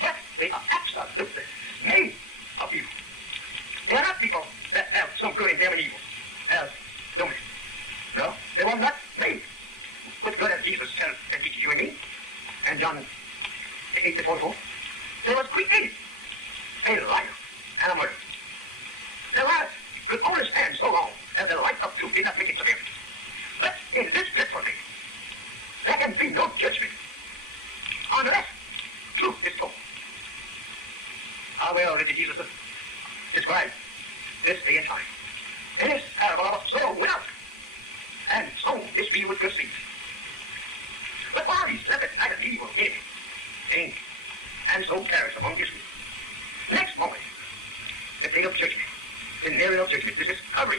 But they are absolutely made of evil. They are not people that have some good in them and evil, as dominant. No, they were not made with good as Jesus tells and teaches you and me, and John 8:44. They was created a liar and a murderer. Their lives could only stand so long as the light of truth did not make it to them. But in this dreadful day, there can be no judgment unless truth is told. How well did Jesus describe this day and time? In his parable of sow without and sown this field with good seed. But while he slept at night, an evil enemy came and so perished among his wheat. Next moment, the day of judgment, the nearing of judgment, the discovery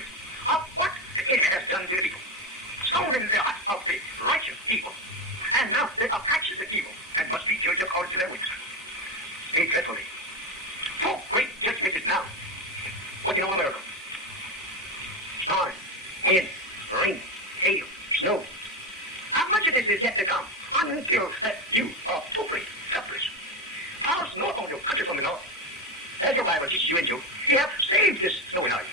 of what the enemy has done to the people. Sown in the heart of the righteous people. And now they are practicing evil and must be judged according to their works. Very dreadfully. For great judgment is now working on America. Storm, wind, rain, hail, snow. How much of this is yet to come until that you are totally helpless? Our snow upon your country from the north. As your Bible teaches you and you, you have saved this snowy night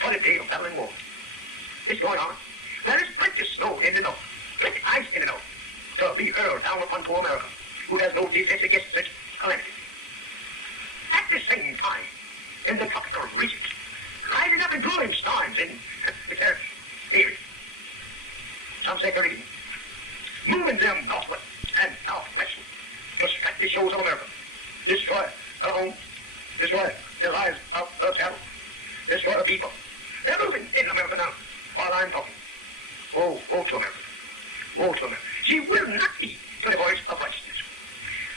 for the day of battle and war. It's going on. There is plenty of snow in the north, plenty of ice in the north, to be hurled down upon poor America, who has no defense against such calamity. At the same time, in the tropical regions, rising up in glowing storms in the area, some say Caribbean, moving them northward and southwestward to strike the shores of America, destroy her home, destroy the lives of her cattle, destroy her people. They're moving in America now while I'm talking. Oh, woe to America. Woe to America. She will not heed to the voice of righteousness.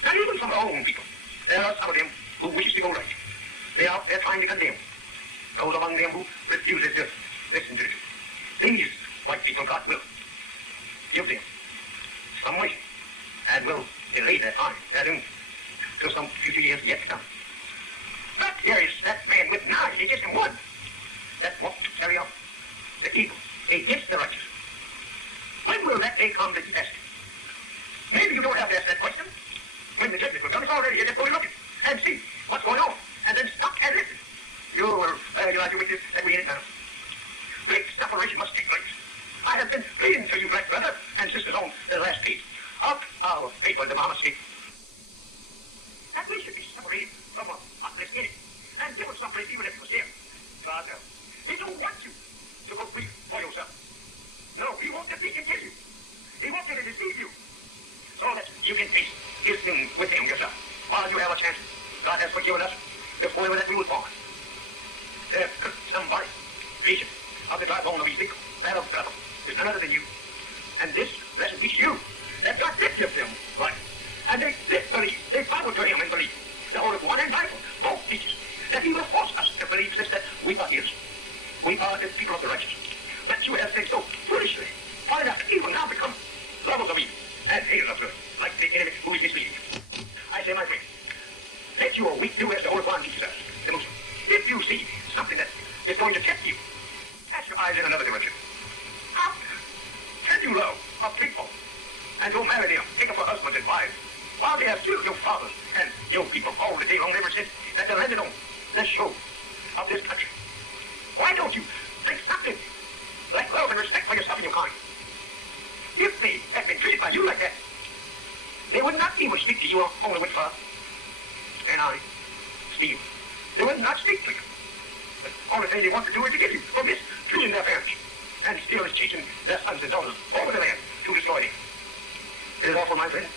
Not even from her own people. There are some of them who wishes to go right. They are out there trying to condemn those among them who refuses to listen to the truth. These white people, God will some way, and will delay that time, till some future years yet to come. But here is that man with 9 against him 1 that wants to carry out the evil against the righteous. When will that day come that you ask? Maybe you don't have to ask that question. When the judgment will come, it's already here. Just go and look at it and see what's going on, and then stop and listen. You'll have to witness that we in it now. Great separation must take place. I have been pleading to you, black brother and sisters, on the last page of our paper, the Mama State, that we should be separated from a heartless idiot and given someplace even if it was here. God, he don't want you to go free for yourself. No, he wants to defeat and kill you. He wants you to deceive you so that you can face his sin with him yourself. While you have a chance, God has forgiven us before ever that we were born. There's somebody, vision of the dry bone of Ezekiel, that of battle, is none other than you. And this lesson teaches you that God did give them life. And they did believe. They followed to him and believed. The Holy One and Bible both teaches that he will force us to believe since that we are his. We are the people of the righteous. But you have been so foolishly pointed out that evil now become lovers of evil and haters of good, like the enemy who is misleading you. I say, my friend, let your weak do as the Holy One teaches us, the Muslim. If you see something that is going to tempt you, cast your eyes in another direction. How can you love a people and go marry them, take them for husbands and wives, while they have killed your fathers and your people all the day long ever since that they landed on the shore of this country? Why don't you think something like love and respect for yourself and your kind? If they had been treated by you like that, they would not even speak to you only with father and I, Steve. They would not speak to you. The only thing they want to do is to get you for mistreating their parents, and still is chasing their sons and daughters over the land to destroy them. It is awful, my friend.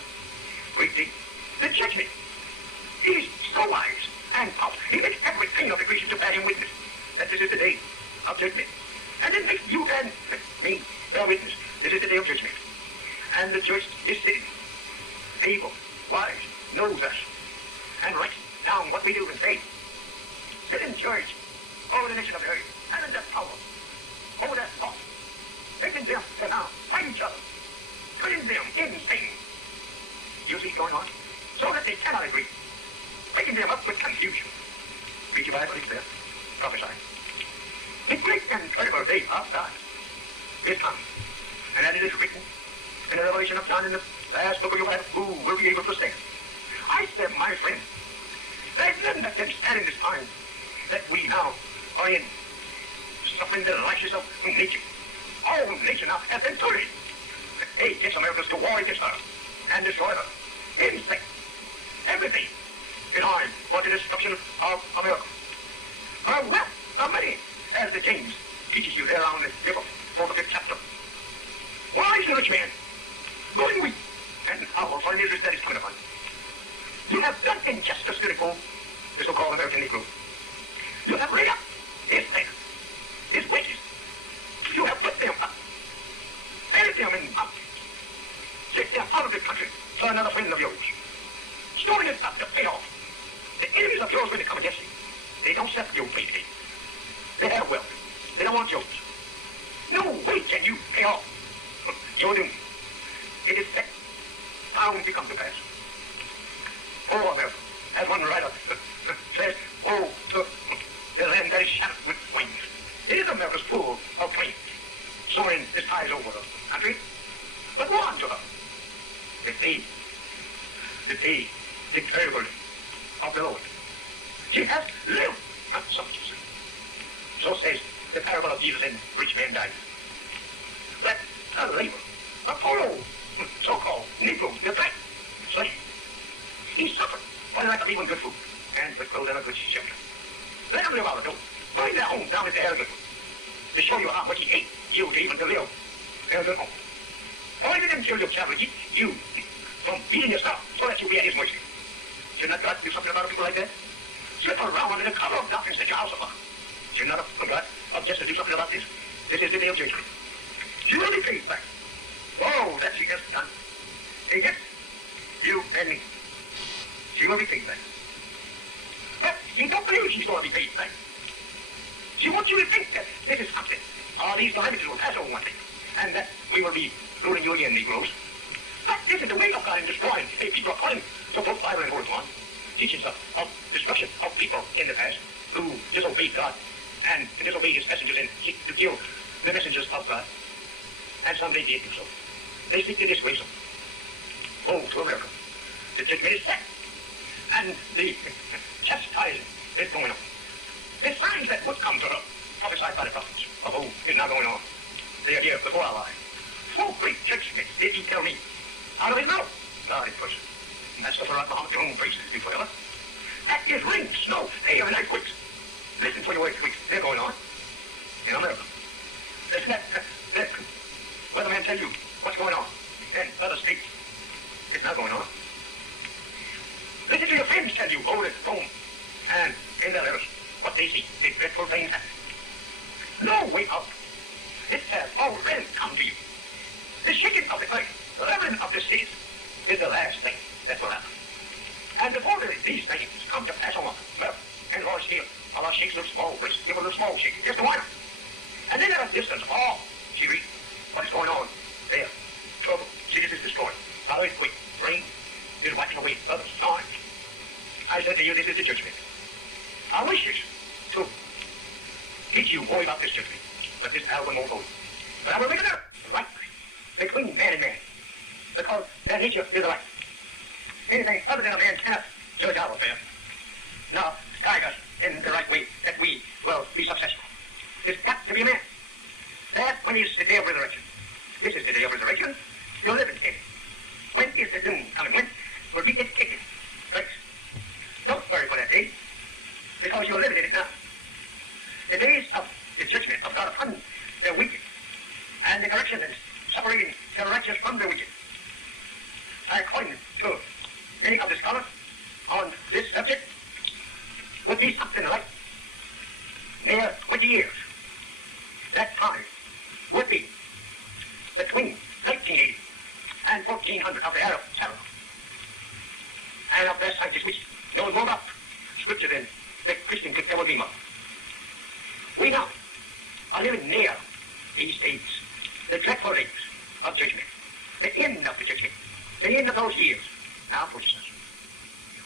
Great day. The judgment. He is so wise and powerful. He makes everything of the creation to bear him witness that this is the day of judgment. And then makes you and me bear witness. This is the day of judgment. And the judge is sitting, able, wise, knows us, and writes down what we do and say. Sit in judge over the nation of the earth, and in their power, over their thoughts, making them to now fight each other, turning them insane. You see going on? So that they cannot agree, making them up with confusion. Read your Bible, it's there. Prophesy. The great and terrible day of God is coming. And as it is written in the Revelation of John in the last book of your Bible, who will be able to stand? I said, my friend, there's none that can stand in this time that we now are in, suffering the lashes of nature. All nature now has been totally against Americans to war against her and destroy her. Insect, everything in arm for the destruction of America. Her wealth, her money, as the James teaches you there on the river, 45th chapter. Why is the rich man going weak and hour for an interest that is coming upon? You have done injustice to the poor, the so-called American Negro. You have laid up his land, his wages. You have put them up, buried them in mountains, sent them out of the country to another friend of yours, storing it up to pay off the enemies of yours when they come against you. They don't set your pay today. They have wealth. They don't want yours. No way can you pay off your doom. It is set, bound to come to pass. Oh, America, as one writer says, oh, to the land that is shattered with wings. It is America's full of planes, soaring its skies over the country. But go on to her. The day, the terrible of the Lord. She has lived, not sumptuously. So says the parable of Jesus and rich man died. That a labor, a poor old, so-called Negro, the black slave, he suffered for the lack of even good food and good clothes and a good shelter. Let him live out of doors. Bring their home down at the arrogant to show you how much he hates you to even to live in a good home. Poison him till you cannot keep you from beating yourself so that you be at his mercy. Should not God do something about a people like that? Slip around under the cover of darkness at your house of fire. Should not God just to do something about this? This is the day of judgment. She will be paid back. Oh, that she has done. Against you and me. She will be paid back. But she don't believe she's going to be paid back. She wants you to think that this is something. All these calamities will pass over one day. And that we will be ruling you again, Negroes. But say people according to both Bible and Word one, teachings of destruction of people in the past who disobeyed God and disobeyed his messengers and seek to kill the messengers of God. And some they did do so. They seek to disgrace them. Oh, to America. The judgment is set. And the chastising is going on. The signs that would come to her, prophesied by the prophets of old, is now going on. They are here before our eyes. 4 great judgments did he tell me out of his mouth. God in person. And that's the Farad Muhammad, your own praises be forever. That is rain, snow, hail, and earthquakes. Listen for your earthquakes. They're going on in America. Listen that weatherman tell you what's going on in other states. It's not going on. Listen to your friends tell you over at home and in their letters what they see. The dreadful things happen. No way out. It has already come to you. The shaking of the earth, the leveling of the cities is the last thing that will happen. And before these things come to pass on, well, and Lord still, Allah shakes a little small place, give a little small shake, just a while. And then at a distance, she reads what is going on there. Trouble, cities is destroyed, earthquake, rain is wiping away other signs. I said to you, this is the judgment. I wish it to teach you more about this judgment, but this album won't hold it. But I will make it up right between man and man, because their nature is alike. Anything other than a man cannot judge our affair. Now, guide us in the right way that we will be successful. It's got to be a man. That when is the day of resurrection. This is the day of resurrection. You're living in it. When is the doom coming? When will be it taken place? Don't worry for that day, because you're living in it now. The days of the judgment of God upon the wicked, and the correction is separating the righteous from the wicked. According to many of the scholars on this subject, would be something like near 20 years. That time would be between 1980 and 1400 of the Arab terror, and of their scientists which know more about Scripture than the Christian could ever dream of. We now are living near these days, the dreadful days of judgment, the end of the judgment, the end of those years now approaches us.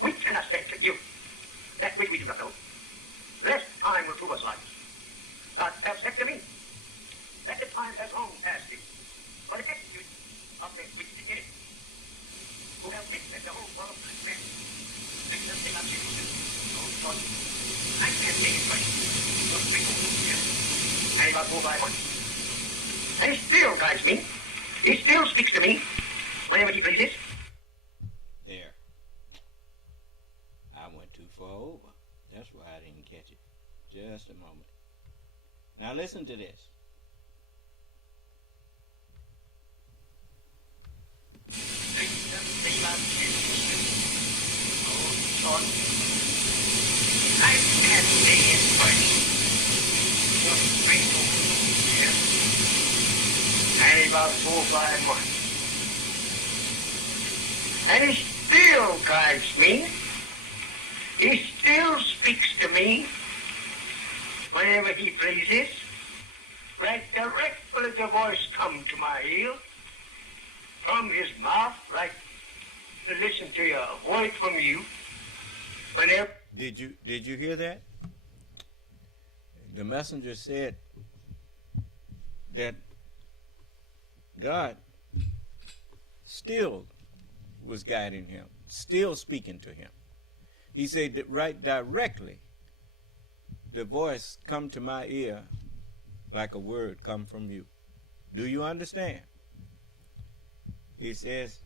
We cannot say to you that which we do not know. Less time will prove us liars. God has said to me that the time has long passed thee for the execution of the wicked in it, who have witnessed the whole world of men. Make them think of Jesus. Oh, God. I can't take it right. Look, and he got 4 by 1. And he still guides me. He still speaks to me whenever he pleases. There. I went too far over. That's why I didn't catch it. Just a moment. Now listen to this. Oh, Lord. I can't say it first. Just bring over here. And about 4 by 1. And he still guides me. He still speaks to me whenever he pleases. Right directly the voice come to my ear from his mouth, right to listen to your voice from you. Whenever Did you hear that? The messenger said that God still was guiding him, still speaking to him. He said that right directly, the voice come to my ear like a word come from you. Do you understand? He says,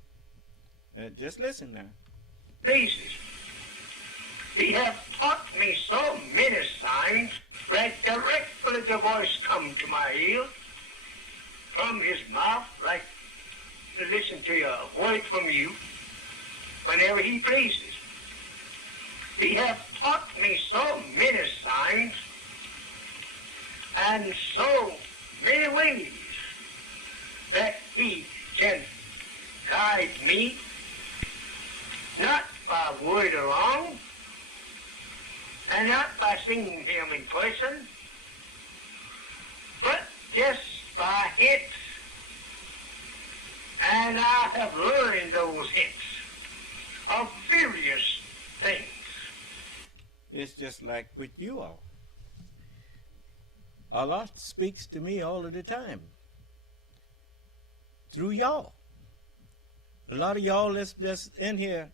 just listen now. Places. He has taught me so many signs, right directly the voice come to my ear from his mouth, like to listen to your word from you whenever he pleases. He has taught me so many signs and so many ways that he can guide me, not by word alone, and not by seeing him in person, but just by hints. And I have learned those hints of various things. It's just like with you all. Allah speaks to me all of the time through y'all. A lot of y'all that's in here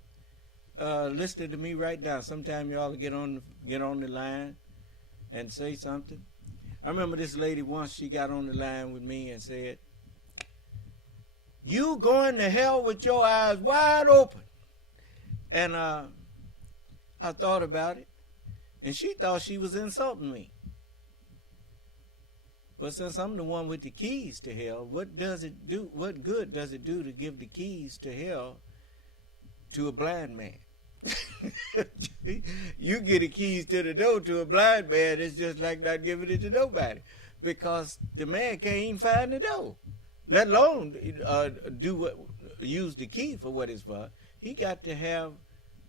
listening to me right now. Sometime y'all get on the line and say something. I remember this lady once, she got on the line with me and said, "You going to hell with your eyes wide open." And I thought about it, and she thought she was insulting me. But since I'm the one with the keys to hell, what does it do? What good does it do to give the keys to hell to a blind man? You get the keys to the door to a blind man, it's just like not giving it to nobody, because the man can't even find the door, let alone use the key for what it's for. He got to have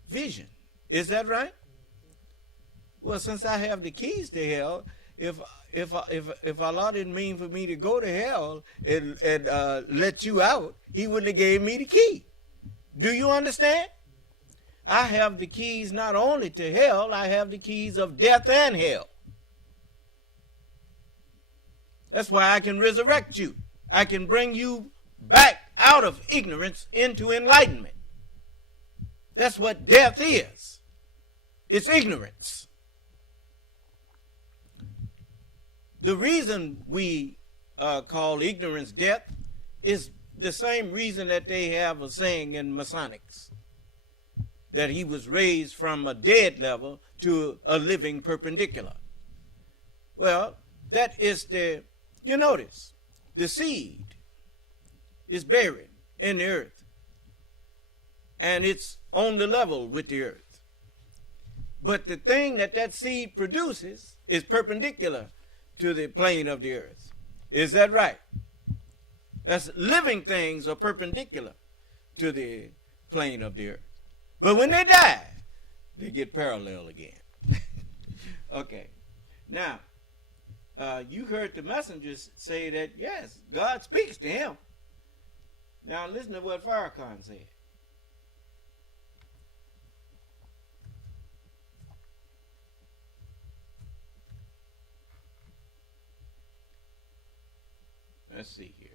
vision. Is that right? Well, since I have the keys to hell, if Allah didn't mean for me to go to hell and let you out, He wouldn't have gave me the key. Do you understand? I have the keys not only to hell, I have the keys of death and hell. That's why I can resurrect you. I can bring you back out of ignorance into enlightenment. That's what death is. It's ignorance. The reason we call ignorance death is the same reason that they have a saying in Masonics, that he was raised from a dead level to a living perpendicular. Well, that is you notice, the seed is buried in the earth, and it's on the level with the earth. But the thing that seed produces is perpendicular to the plane of the earth. Is that right? That's living things are perpendicular to the plane of the earth. But when they die, they get parallel again. Okay. Now, you heard the messengers say that, yes, God speaks to him. Now, listen to what Farrakhan said. Let's see here.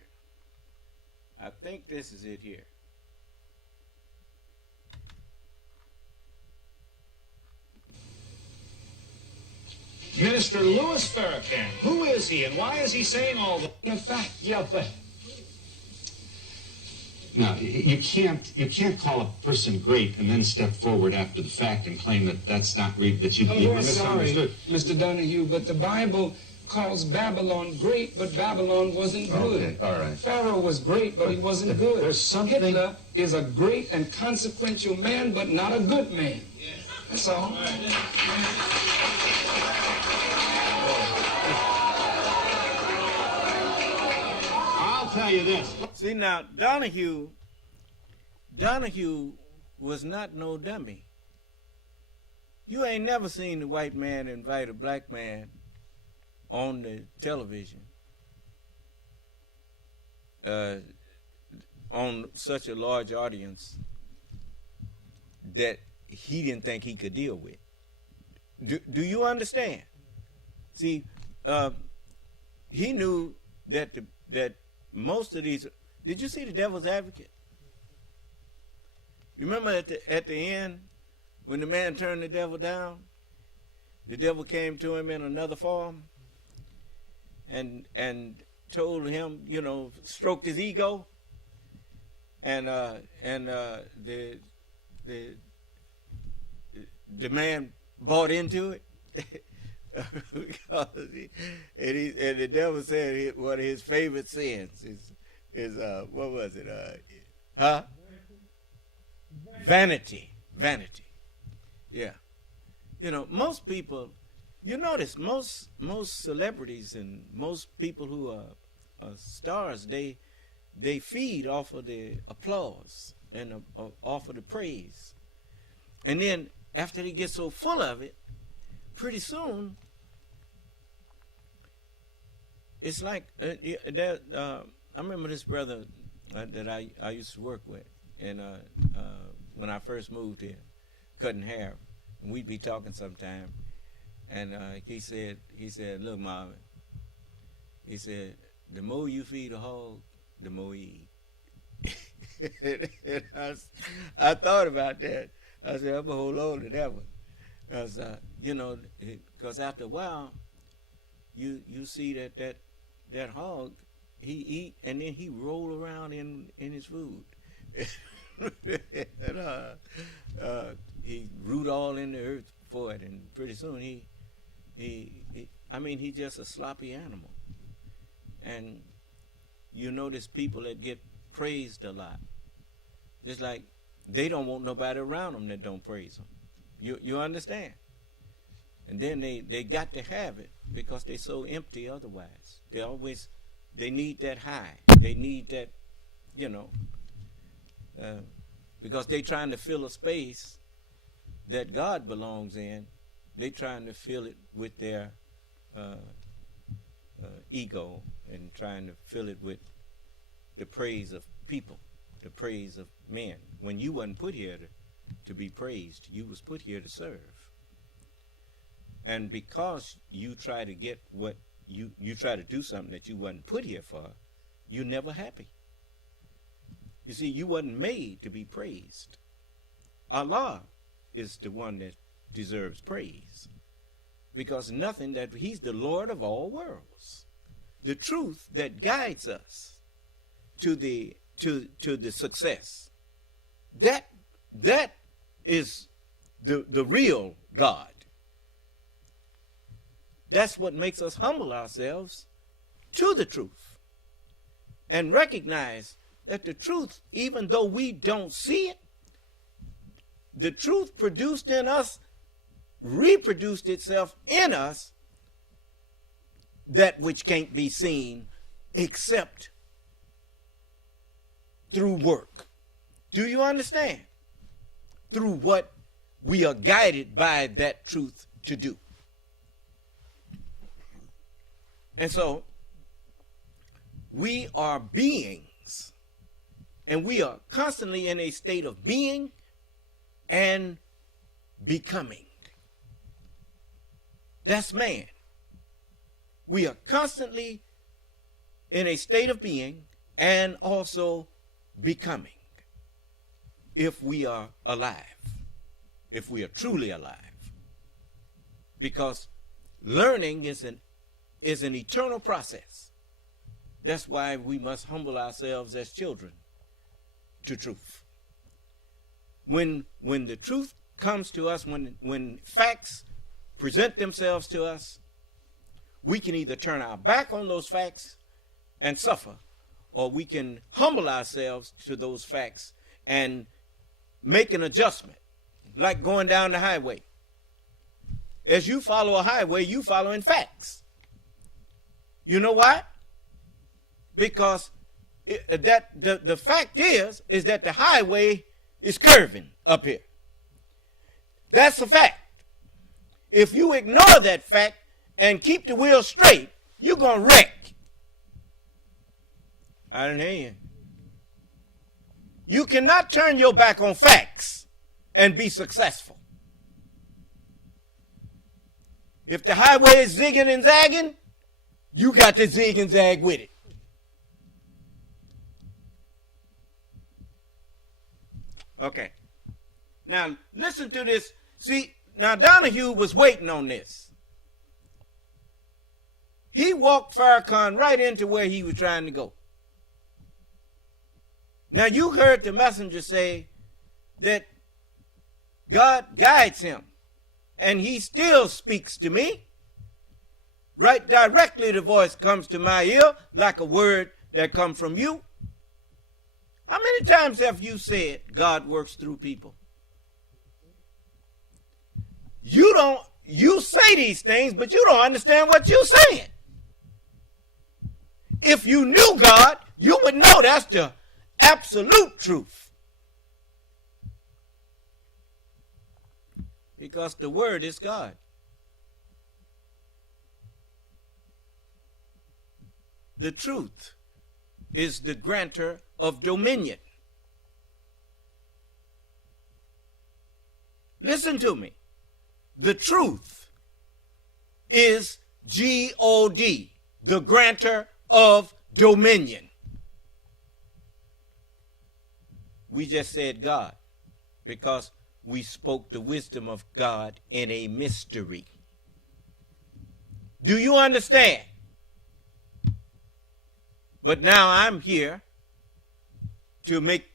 I think this is it here. Minister Louis Farrakhan, who is he and why is he saying all that? In fact, yeah, but no, you can't call a person great and then step forward after the fact and claim that that's not that you were misunderstood. Mr. Donahue, but the Bible calls Babylon great, but Babylon wasn't good. Okay, all right. Pharaoh was great, but he wasn't good. There's something. Hitler is a great and consequential man, but not a good man. That's all. I'll tell you this. See, now, Donahue was not no dummy. You ain't never seen the white man invite a black man on the television on such a large audience that he didn't think he could deal with. Do you understand? See, he knew that that most of these. Did you see The Devil's Advocate? You remember at the end when the man turned the devil down? The devil came to him in another form and told him, stroked his ego, and the man bought into it. Because and the devil said one of his favorite sins is what was it? Vanity. Yeah. Most people, you notice most celebrities and most people who are stars, they feed off of the applause and off of the praise. And then after they get so full of it, pretty soon it's like I remember this brother that I used to work with, and when I first moved here, cutting hair. And we'd be talking sometime. And he said, look, Marvin, he said, the more you feed a hog, the more he eat. And I thought about that. I said, I'm going to hold on to that one. Because, because after a while, you see that hog, he eat, and then he roll around in his food. And, he root all in the earth for it, and pretty soon he's just a sloppy animal. And you notice people that get praised a lot, just like they don't want nobody around them that don't praise them. You understand? And then they got to have it because they're so empty otherwise. They need that high. They need that, because they're trying to fill a space that God belongs in. They're trying to fill it with their ego and trying to fill it with the praise of people, the praise of men. When you wasn't put here to be praised, you was put here to serve. And because you try to get what you try to do something that you wasn't put here for, you're never happy. You see, you wasn't made to be praised. Allah is the one that deserves praise, because he's the Lord of all worlds. The truth that guides us to the success, that is the real God. That's what makes us humble ourselves to the truth and recognize that the truth, even though we don't see it, the truth produced in us reproduced itself in us, that which can't be seen except through work. Do you understand? Through what we are guided by that truth to do. And so we are beings, and we are constantly in a state of being and becoming. That's man. We are constantly in a state of being and also becoming, if we are alive, if we are truly alive. Because learning is an eternal process. That's why we must humble ourselves as children to truth. When the truth comes to us, when facts present themselves to us, we can either turn our back on those facts and suffer, or we can humble ourselves to those facts and make an adjustment, like going down the highway. As you follow a highway, you following facts. You know why? Because the fact is that the highway is curving up here. That's a fact. If you ignore that fact and keep the wheel straight, you're going to wreck. I didn't hear you. You cannot turn your back on facts and be successful. If the highway is zigging and zagging, you got to zig and zag with it. Okay. Now, listen to this. See, now Donahue was waiting on this. He walked Farrakhan right into where he was trying to go. Now, you heard the messenger say that God guides him, and he still speaks to me. Right directly, the voice comes to my ear like a word that comes from you. How many times have you said God works through people? You say these things, but you don't understand what you're saying. If you knew God, you would know that's the absolute truth. Because the word is God. The truth is the grantor of dominion. Listen to me. The truth is God, the grantor of dominion. We just said God because we spoke the wisdom of God in a mystery. Do you understand? But now I'm here to make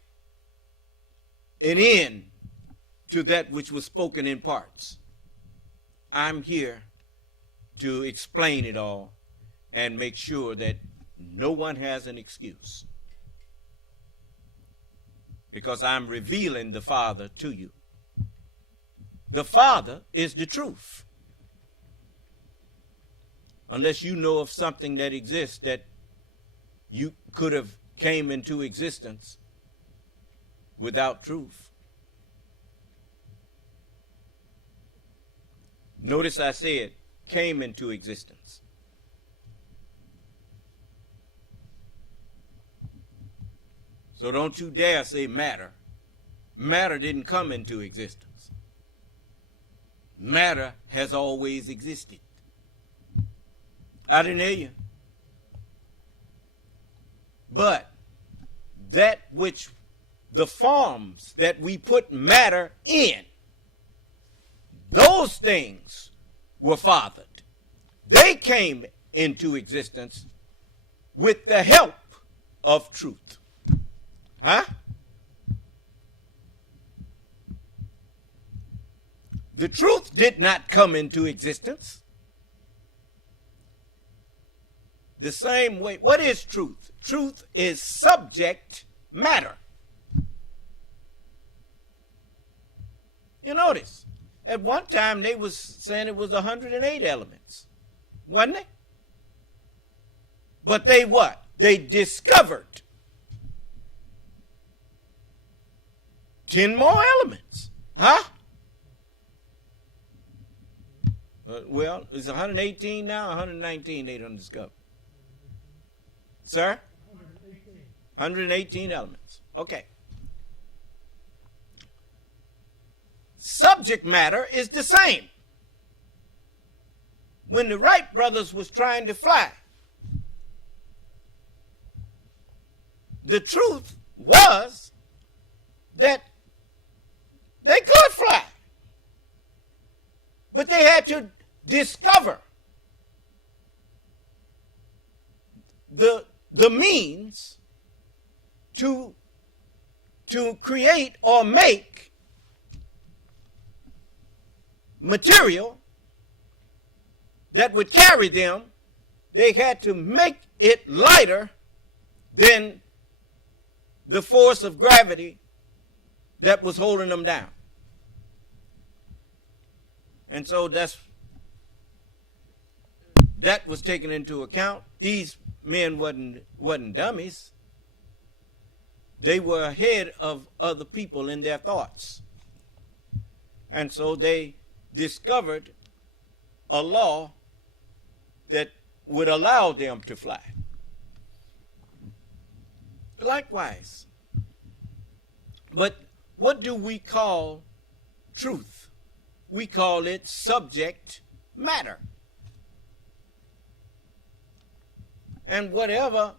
an end to that which was spoken in parts. I'm here to explain it all and make sure that no one has an excuse. Because I'm revealing the Father to you. The Father is the truth. Unless you know of something that exists that you could have came into existence without truth. Notice I said came into existence. So don't you dare say matter. Matter didn't come into existence. Matter has always existed. I didn't hear you. But that which the forms that we put matter in, those things were fathered. They came into existence with the help of truth. Huh? The truth did not come into existence. The same way, what is truth? Truth is subject matter. You notice, at one time they was saying it was 108 elements, wasn't it? But they what? They discovered 10 more elements. Huh? Well, it's 118 now, 119 they done discovered. Sir? 118 elements. Okay. Subject matter is the same. When the Wright brothers was trying to fly, the truth was that they could fly. But they had to discover the means to create or make material that would carry them. They had to make it lighter than the force of gravity that was holding them down. And so that was taken into account. These men wasn't dummies. They were ahead of other people in their thoughts. And so they discovered a law that would allow them to fly. Likewise. But what do we call truth? We call it subject matter. And whatever,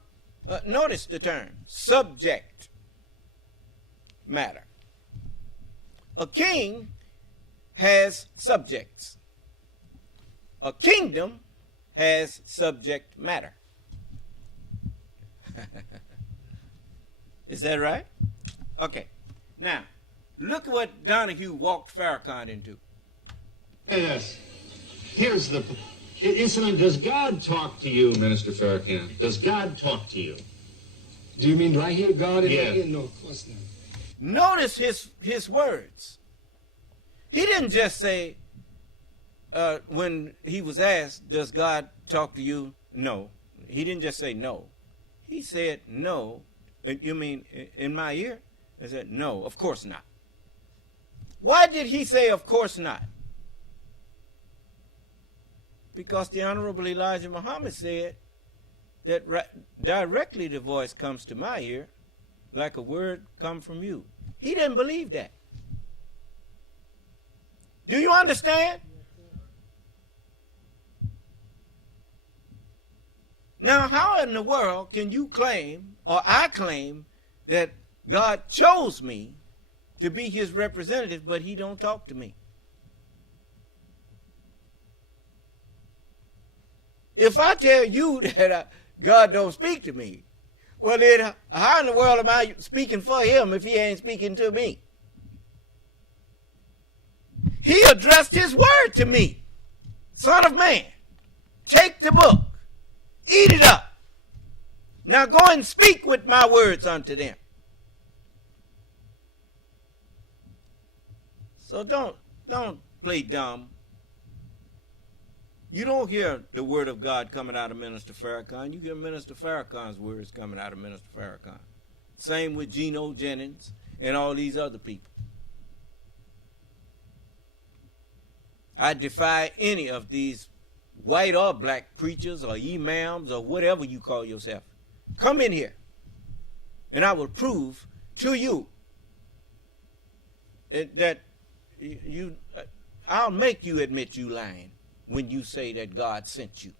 notice the term, subject matter. A king has subjects. A kingdom has subject matter. Is that right? Okay. Now, look at what Donahue walked Farrakhan into. Yes. Here's the incident. Does God talk to you, Minister Farrakhan? Does God talk to you? Do you mean, do I hear God in Yeah. my ear? No, of course not. Notice his words. He didn't just say, when he was asked, does God talk to you? No. He didn't just say no. He said, no. You mean in my ear? I said, no, of course not. Why did he say, of course not? Because the Honorable Elijah Muhammad said that directly the voice comes to my ear like a word come from you. He didn't believe that. Do you understand? Now, how in the world can you claim, or I claim, that God chose me to be his representative, but he don't talk to me? If I tell you that God don't speak to me, well then how in the world am I speaking for him if he ain't speaking to me? He addressed his word to me. Son of man, take the book, eat it up. Now go and speak with my words unto them. So don't play dumb. You don't hear the word of God coming out of Minister Farrakhan. You hear Minister Farrakhan's words coming out of Minister Farrakhan. Same with Geno Jennings and all these other people. I defy any of these white or black preachers or imams or whatever you call yourself. Come in here and I will prove to you that I'll make you admit you lying when you say that God sent you.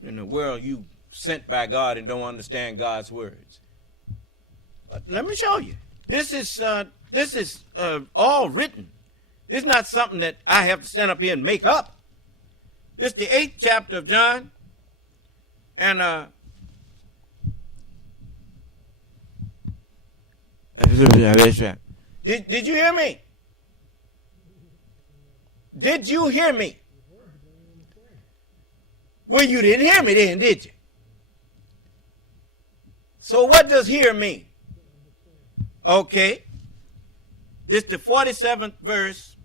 In the world, you sent by God and don't understand God's words. But let me show you. This is all written. This is not something that I have to stand up here and make up. This is the 8th chapter of John. And did you hear me? Did you hear me? Well, you didn't hear me then, did you? So what does hear mean? Okay. This is the 47th verse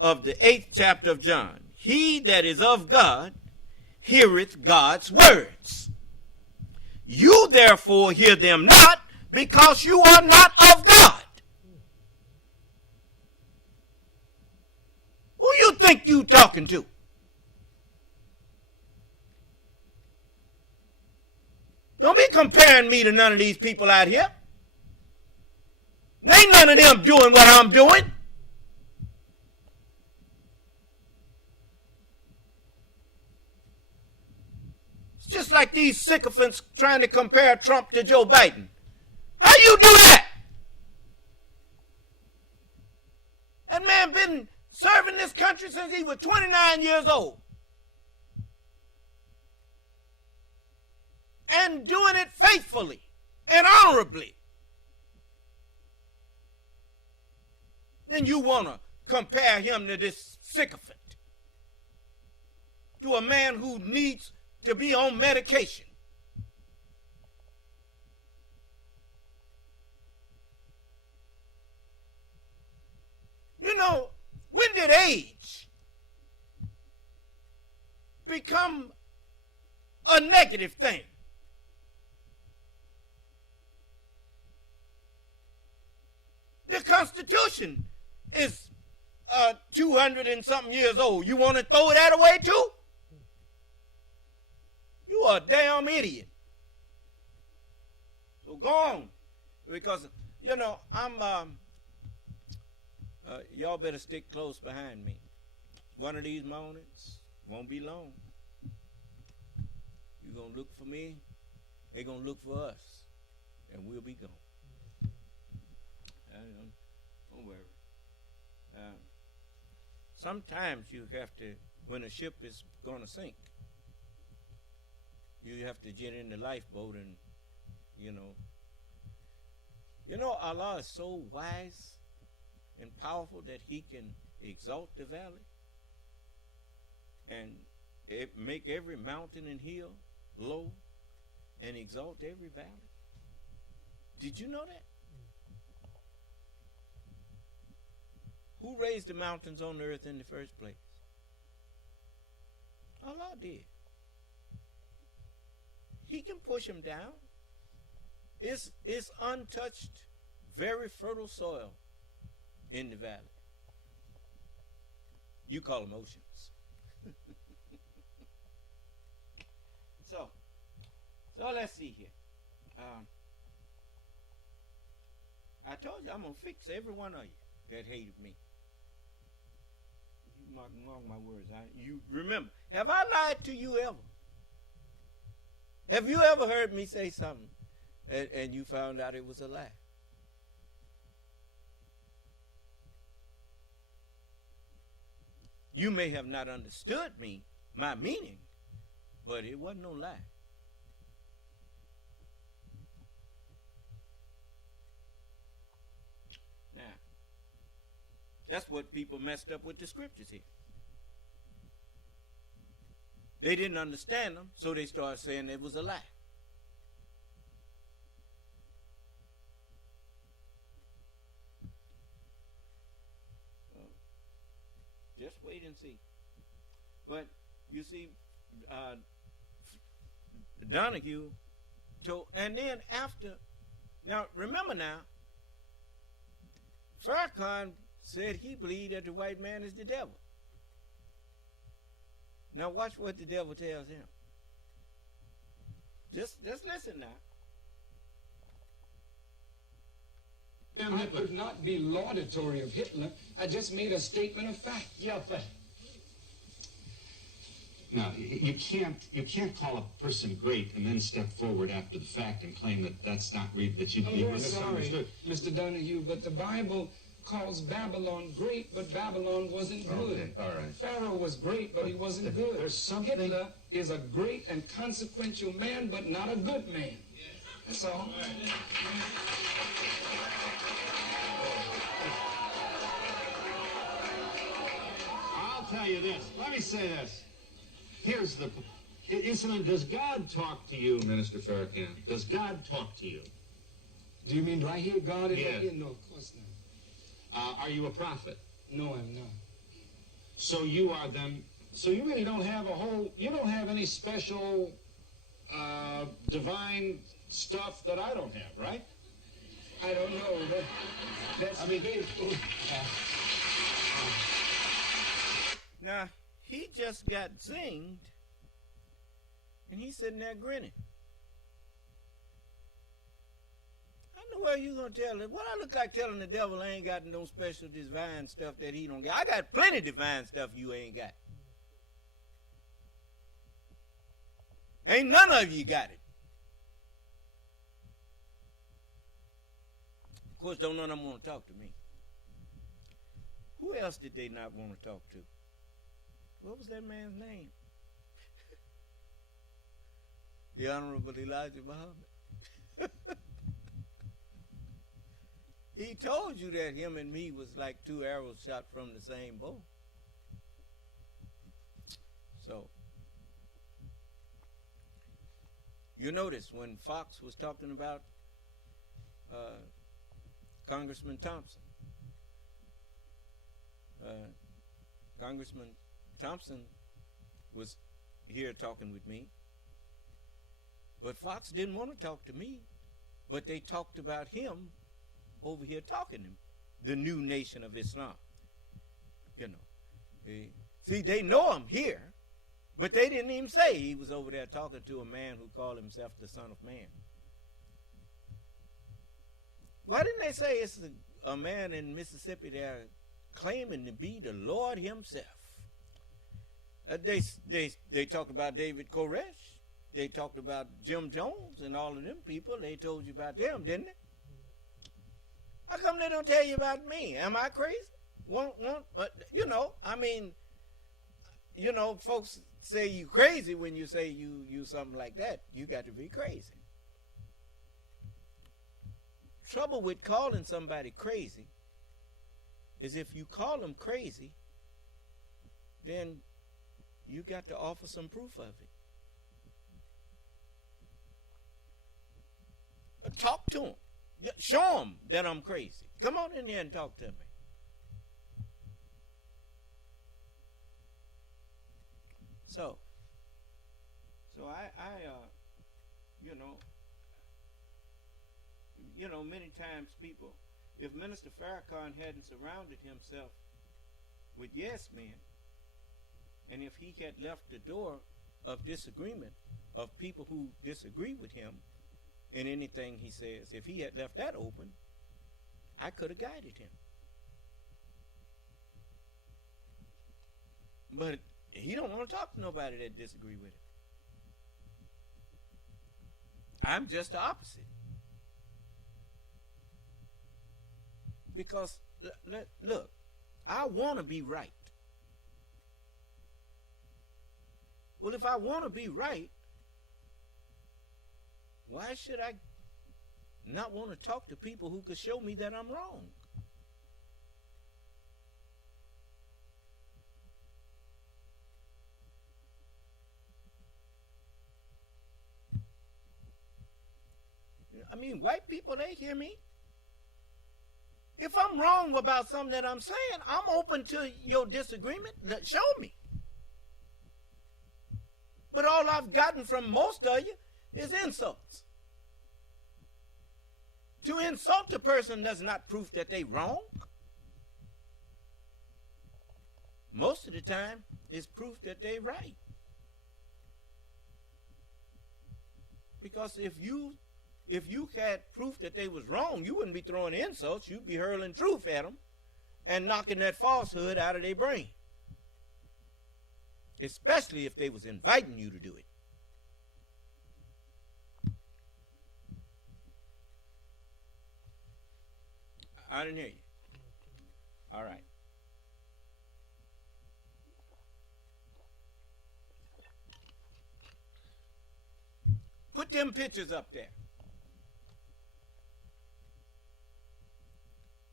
of the 8th chapter of John. He that is of God heareth God's words. You therefore hear them not, because you are not of God. Who you think you talking to? Don't be comparing me to none of these people out here. Ain't none of them doing what I'm doing. It's just like these sycophants trying to compare Trump to Joe Biden. How you do that? That man been serving this country since he was 29 years old. And doing it faithfully and honorably. Then you want to compare him to this sycophant, to a man who needs to be on medication. You know, when did age become a negative thing? The Constitution is 200 and something years old. You want to throw that away too? You are a damn idiot. So go on, because you know y'all better stick close behind me. One of these mornings won't be long. You're gonna look for me. They're gonna look for us, and we'll be gone. Don't worry. Sometimes you have to, when a ship is going to sink, you have to get in the lifeboat and, you know, Allah is so wise and powerful that he can exalt the valley and make every mountain and hill low and exalt every valley. Did you know that? Who raised the mountains on the earth in the first place? Allah did. He can push them down. It's untouched, very fertile soil in the valley. You call them oceans. So let's see here. I told you I'm going to fix every one of you that hated me. You mark my words. You remember, have I lied to you ever? Have you ever heard me say something and you found out it was a lie? You may have not understood my meaning, but it wasn't no lie. Now, that's what people messed up with the scriptures here. They didn't understand them, so they started saying it was a lie. Just wait and see. But you see, Donahue told, and then after, now remember now, Farrakhan said he believed that the white man is the devil. Now watch what the devil tells him. Just listen now. I could not be laudatory of Hitler. I just made a statement of fact. Yeah, but no, you can't call a person great and then step forward after the fact and claim that that's not that you misunderstood. Sorry, Mr. Donahue, but the Bible calls Babylon great, but Babylon wasn't good. Okay, all right. Pharaoh was great, but he wasn't good. There's something. Hitler is a great and consequential man, but not a good man. That's all. I'll tell you this. Let me say this. Here's the incident. Does God talk to you, Minister Farrakhan? Does God talk to you? Do you mean, do I hear God in Yes. my ear? No, of course not. Are you a prophet? No, I'm not. So you are then. So you really don't have you don't have any special divine stuff that I don't have, right? I don't know. That's Now, he just got zinged, and he's sitting there grinning. I know where you gonna tell it. What I look like telling the devil I ain't got no special divine stuff that he don't got. I got plenty of divine stuff you ain't got. Ain't none of you got it. Of course, don't none of them want to talk to me. Who else did they not want to talk to? What was that man's name? The Honorable Elijah Muhammad. He told you that him and me was like two arrows shot from the same bow. So, you notice when Fox was talking about Congressman Thompson. Congressman Thompson was here talking with me, but Fox didn't want to talk to me, but they talked about him over here talking to him, the new nation of Islam. You know, see, they know him here, but they didn't even say he was over there talking to a man who called himself the Son of Man. Why didn't they say it's a man in Mississippi there claiming to be the Lord himself? They talked about David Koresh. They talked about Jim Jones and all of them people. They told you about them, didn't they? How come they don't tell you about me? Am I crazy? You know, I mean, you know, folks say you crazy when you say you something like that. You got to be crazy. Trouble with calling somebody crazy is if you call them crazy, then you got to offer some proof of it. Talk to them. Show them that I'm crazy. Come on in here and talk to me. So I you know, many times people, if Minister Farrakhan hadn't surrounded himself with yes men, and if he had left the door of disagreement of people who disagree with him in anything he says. If he had left that open, I could have guided him. But he don't want to talk to nobody that disagree with him. I'm just the opposite. Because, look, I want to be right. Well, if I want to be right, why should I not want to talk to people who could show me that I'm wrong? I mean, white people, they hear me. If I'm wrong about something that I'm saying, I'm open to your disagreement. Show me. But all I've gotten from most of you is insults. To insult a person does not prove that they're wrong. Most of the time, it's proof that they're right. Because if you had proof that they was wrong, you wouldn't be throwing insults. You'd be hurling truth at them and knocking that falsehood out of their brain. Especially if they was inviting you to do it. I didn't hear you. All right. Put them pictures up there.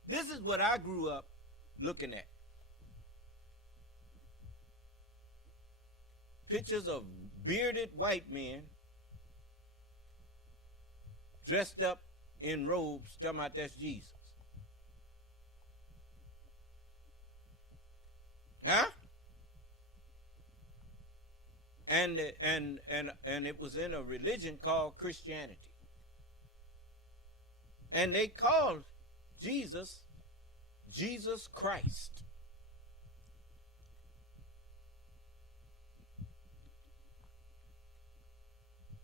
This is what I grew up looking at. Pictures of bearded white men dressed up in robes, talking about that's Jesus. Huh? And it was in a religion called Christianity. And they called Jesus Christ.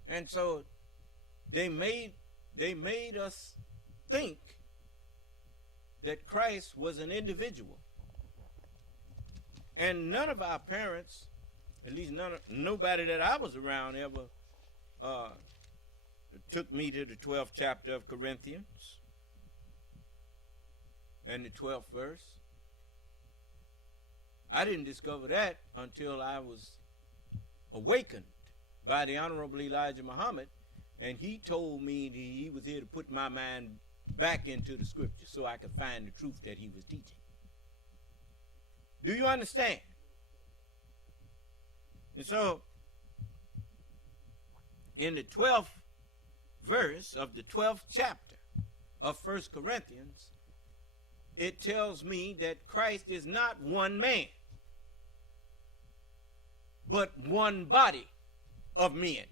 And so they made us think that Christ was an individual. And none of our parents, at least nobody that I was around ever took me to the 12th chapter of Corinthians and the 12th verse. I didn't discover that until I was awakened by the Honorable Elijah Muhammad, and he told me that he was here to put my mind back into the scripture so I could find the truth that he was teaching. Do you understand? And so, in the 12th verse of the 12th chapter of 1 Corinthians, it tells me that Christ is not one man, but one body of men.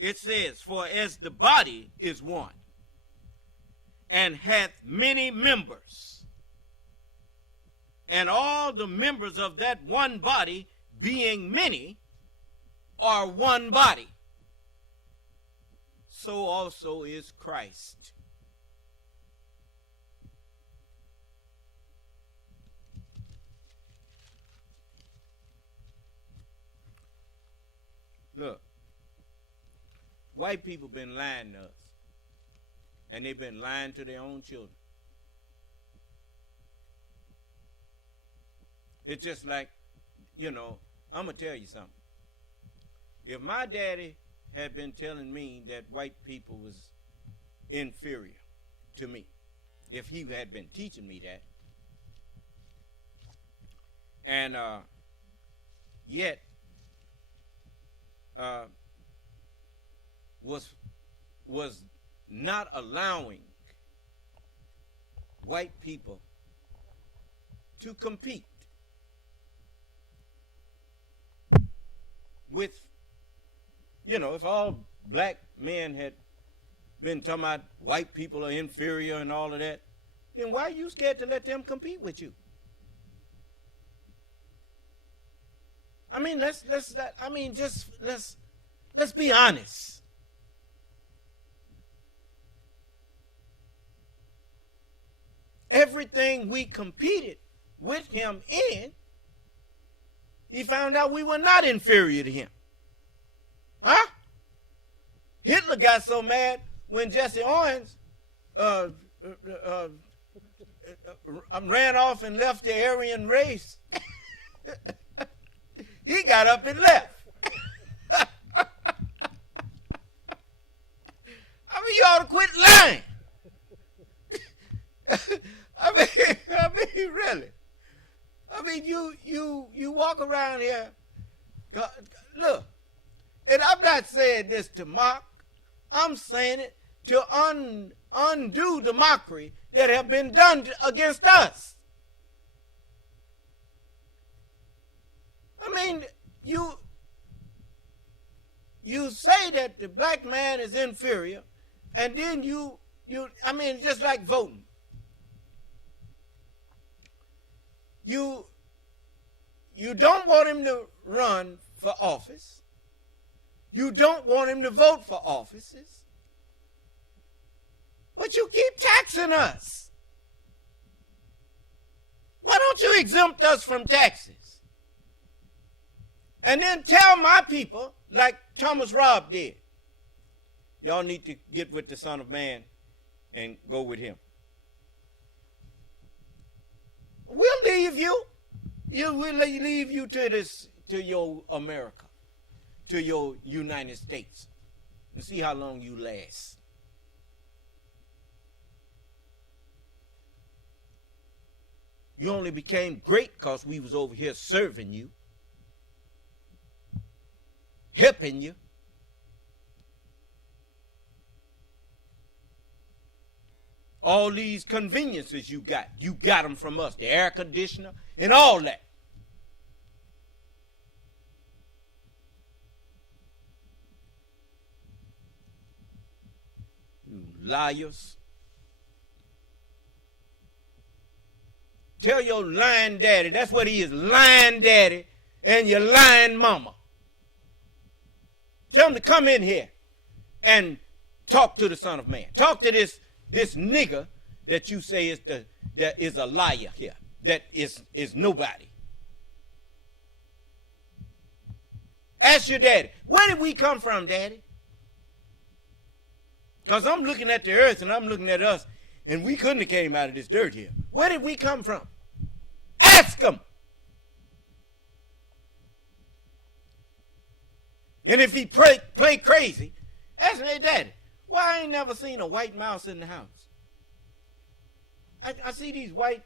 It says, for as the body is one, and hath many members, and all the members of that one body, being many, are one body, so also is Christ. Look, white people been lying to us, and they've been lying to their own children. It's just like, I'm going to tell you something. If my daddy had been telling me that white people was inferior to me, if he had been teaching me that, and yet was not allowing white people to compete with, if all black men had been talking about white people are inferior and all of that, then why are you scared to let them compete with you? I mean, let's be honest. Everything we competed with him in, he found out we were not inferior to him. Huh? Hitler got so mad when Jesse Owens ran off and left the Aryan race. He got up and left. I mean, you ought to quit lying. I mean, really. I mean, you walk around here. God, look, and I'm not saying this to mock. I'm saying it to undo the mockery that have been done against us. I mean, you say that the black man is inferior, and then I mean, just like voting. You don't want him to run for office. You don't want him to vote for offices. But you keep taxing us. Why don't you exempt us from taxes? And then tell my people, like Thomas Robb did, y'all need to get with the Son of Man and go with him. We'll leave you. We'll leave you to your America, to your United States, and see how long you last. You only became great because we was over here serving you, helping you. All these conveniences you got them from us, the air conditioner and all that. You liars. Tell your lying daddy, that's what he is, lying daddy and your lying mama. Tell him to come in here and talk to the Son of Man. Talk to this nigger that you say that is a liar here, that is nobody. Ask your daddy, where did we come from, daddy? Because I'm looking at the earth and I'm looking at us, and we couldn't have came out of this dirt here. Where did we come from? Ask him. And if he play crazy, ask him, hey, daddy, why I ain't never seen a white mouse in the house? I see these white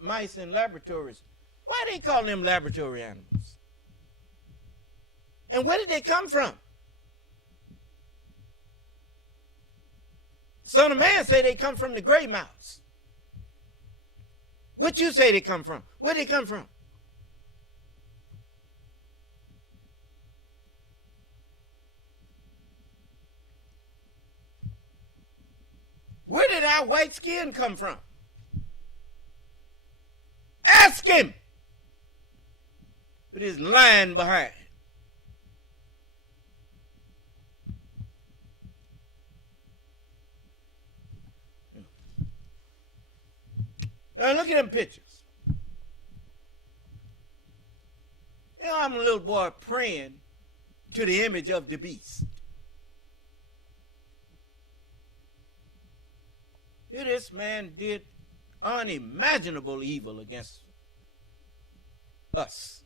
mice in laboratories. Why they call them laboratory animals? And where did they come from? Son of Man say they come from the gray mouse. What you say they come from? Where they come from? Where did our white skin come from? Ask him. With his lying behind. Now look at them pictures. You know, I'm a little boy praying to the image of the beast. Here this man did unimaginable evil against us.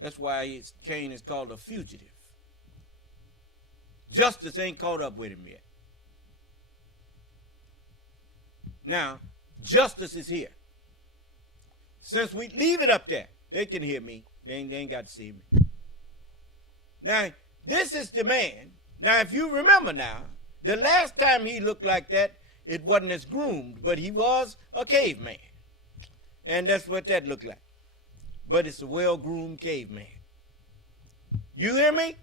That's why Cain is called a fugitive. Justice ain't caught up with him yet. Now, justice is here. Since we leave it up there, they can hear me. They ain't got to see me. Now, this is the man. Now, if you remember now, the last time he looked like that, it wasn't as groomed, but he was a caveman. And that's what that looked like. But it's a well-groomed caveman. You hear me?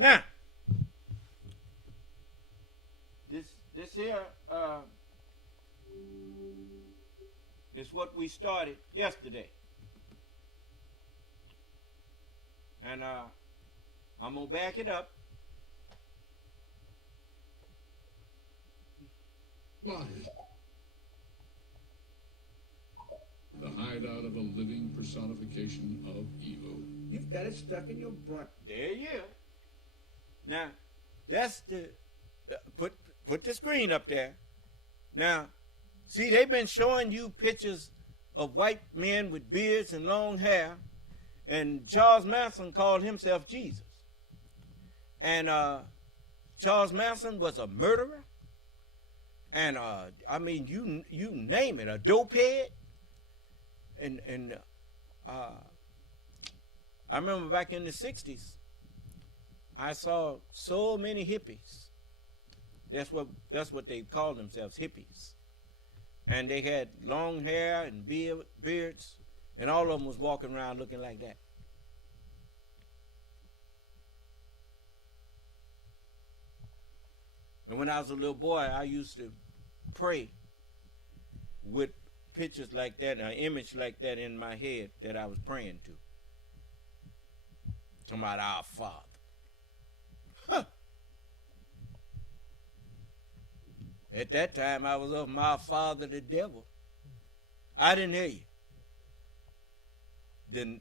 Now, this here is what we started yesterday. And I'm going to back it up. Lies. The hideout of a living personification of evil. You've got it stuck in your butt. There you go. Now, that's the put the screen up there. Now, see, they've been showing you pictures of white men with beards and long hair, and Charles Manson called himself Jesus. And Charles Manson was a murderer, and I mean, you name it, a dopehead. And I remember back in the 60s, I saw so many hippies. That's what they called themselves, hippies. And they had long hair and beards, and all of them was walking around looking like that. And when I was a little boy, I used to pray with pictures like that, an image like that in my head that I was praying to. Talking about our Father. Huh. At that time, I was of my father, the devil. I didn't hear you.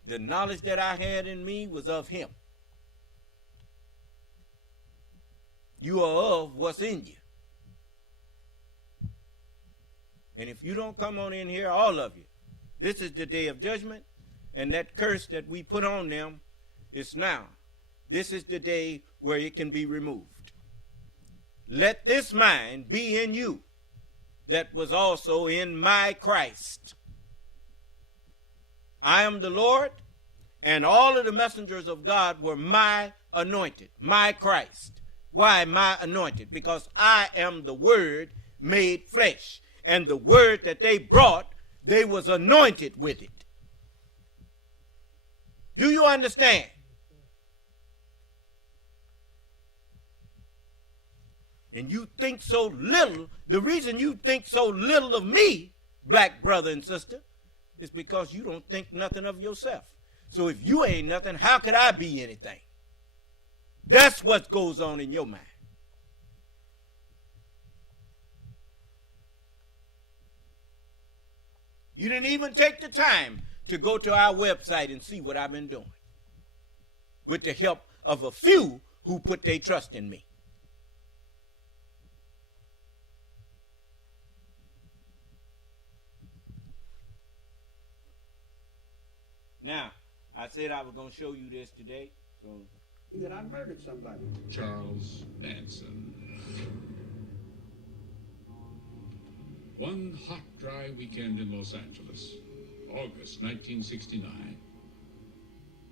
The knowledge that I had in me was of him. You are of what's in you. And if you don't come on in here, all of you, this is the day of judgment, and that curse that we put on them is now. This is the day where it can be removed. Let this mind be in you that was also in my Christ. I am the Lord, and all of the messengers of God were my anointed, my Christ. Why my anointed? Because I am the Word made flesh. And the word that they brought, they was anointed with it. Do you understand? And you think so little, the reason you think so little of me, black brother and sister, is because you don't think nothing of yourself. So if you ain't nothing, how could I be anything? That's what goes on in your mind. You didn't even take the time to go to our website and see what I've been doing with the help of a few who put their trust in me. Now, I said I was going to show you this today. So that I murdered somebody. Charles Manson. One hot, dry weekend in Los Angeles, August 1969.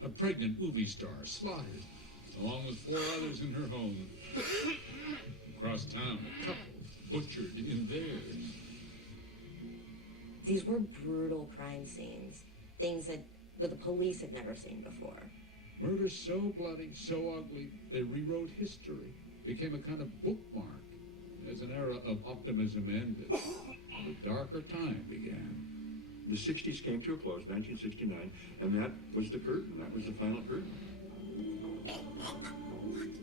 A pregnant movie star slaughtered, along with 4 others in her home. Across town, a couple butchered in theirs. These were brutal crime scenes, things that the police had never seen before. Murder so bloody, so ugly, they rewrote history, became a kind of bookmark. As an era of optimism ended, a darker time began. The 60s came to a close, 1969, and that was the curtain. That was the final curtain.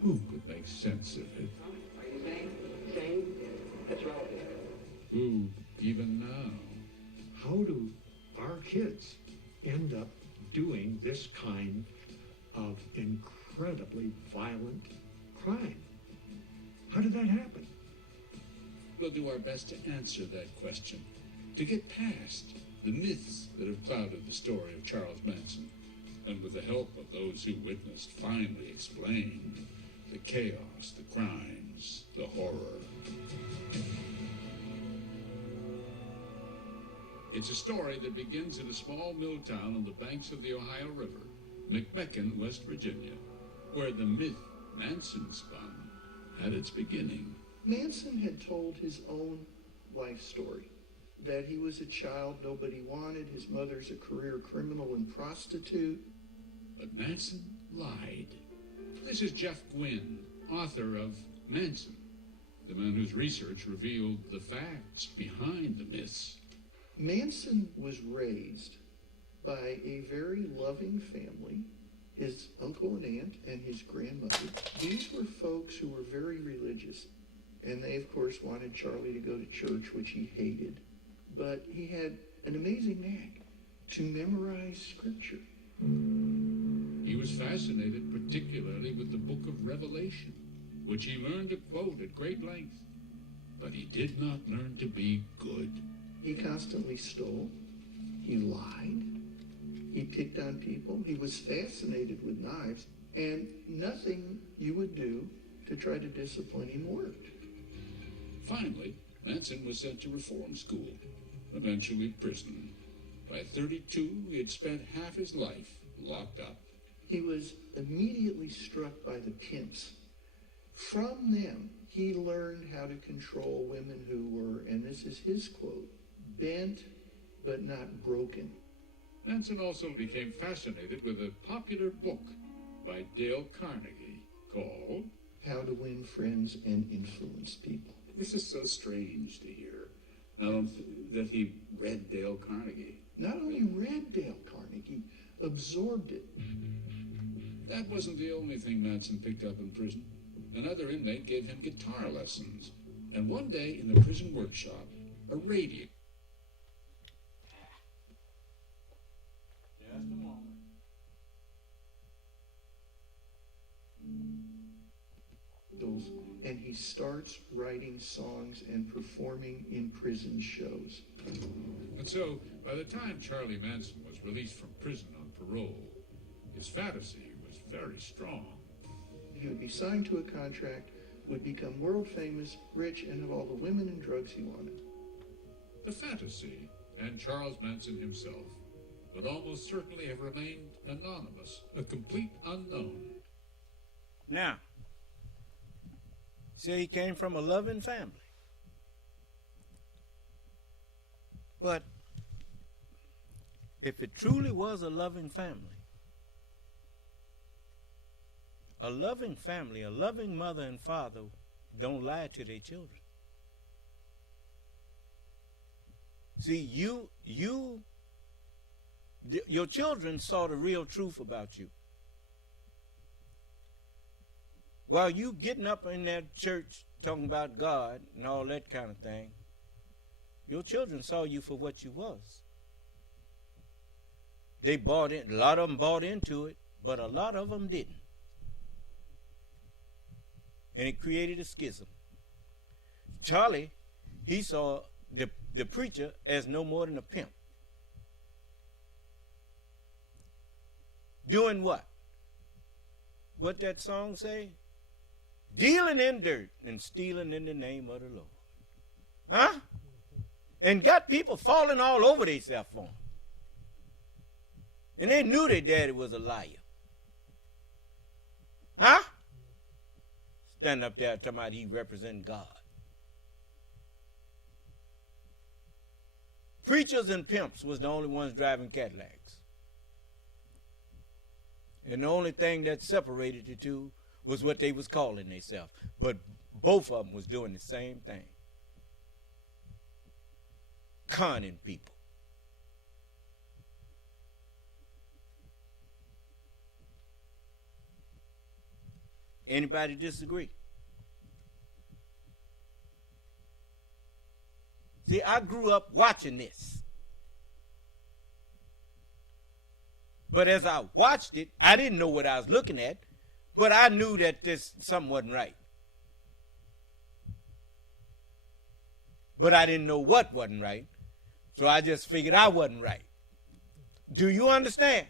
Who could make sense of it? Are you saying that's relative? Who, even now? How do our kids end up doing this kind of incredibly violent crime? How did that happen? We'll do our best to answer that question, to get past the myths that have clouded the story of Charles Manson, and with the help of those who witnessed, finally explain the chaos, the crimes, the horror. It's a story that begins in a small mill town on the banks of the Ohio River, McMecken, West Virginia, where the myth Manson spun had its beginning. Manson had told his own life story, that he was a child nobody wanted, his mother's a career criminal and prostitute. But Manson lied. This is Jeff Gwynne, author of Manson, the man whose research revealed the facts behind the myths. Manson was raised by a very loving family, his uncle and aunt and his grandmother. These were folks who were very religious, and they, of course, wanted Charlie to go to church, which he hated. But he had an amazing knack to memorize Scripture. He was fascinated particularly with the book of Revelation, which he learned to quote at great length. But he did not learn to be good. He constantly stole. He lied. He picked on people. He was fascinated with knives. And nothing you would do to try to discipline him worked. Finally, Manson was sent to reform school, eventually prison. By 32, he had spent half his life locked up. He was immediately struck by the pimps. From them, he learned how to control women who were, and this is his quote, bent but not broken. Manson also became fascinated with a popular book by Dale Carnegie called How to Win Friends and Influence People. This is so strange to hear that he read Dale Carnegie. Not only read Dale Carnegie, absorbed it. That wasn't the only thing Manson picked up in prison. Another inmate gave him guitar lessons. And one day in the prison workshop, a radio. Just a moment. And he starts writing songs and performing in prison shows. And so, by the time Charlie Manson was released from prison on parole, his fantasy was very strong. He would be signed to a contract, would become world famous, rich, and have all the women and drugs he wanted. The fantasy, and Charles Manson himself, would almost certainly have remained anonymous, a complete unknown. Now, say he came from a loving family. But if it truly was a loving family, a loving mother and father don't lie to their children. See, your children saw the real truth about you. While you getting up in that church talking about God and all that kind of thing, your children saw you for what you was. They bought in, a lot of them bought into it, but a lot of them didn't. And it created a schism. Charlie, he saw the preacher as no more than a pimp. Doing what? What that song say? Dealing in dirt and stealing in the name of the Lord. Huh? And got people falling all over themselves for him. And they knew their daddy was a liar. Huh? Standing up there talking about he represents God. Preachers and pimps was the only ones driving Cadillacs. And the only thing that separated the two was what they was calling themselves. But both of them was doing the same thing. Conning people. Anybody disagree? See, I grew up watching this. But as I watched it, I didn't know what I was looking at, but I knew that something wasn't right. But I didn't know what wasn't right, so I just figured I wasn't right. Do you understand?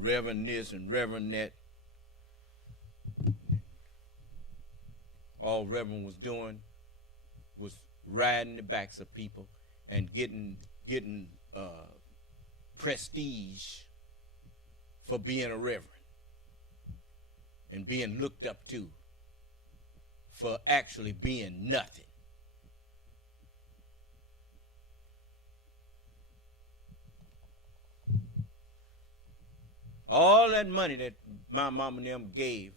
Reverend this and Reverend that. All Reverend was doing was riding the backs of people and getting prestige for being a reverend and being looked up to for actually being nothing. All that money that my mom and them gave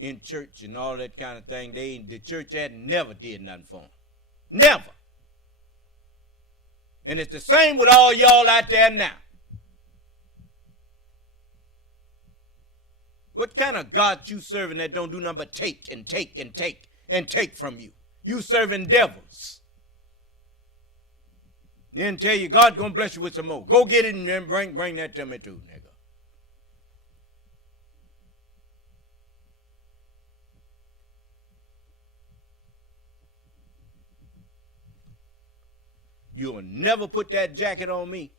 in church and all that kind of thing, the church had never did nothing for them. Never. And it's the same with all y'all out there now. What kind of God you serving that don't do nothing but take and take and take and take from you? You serving devils. Then tell you God's going to bless you with some more. Go get it and then bring that to me too, nigga. You'll never put that jacket on me.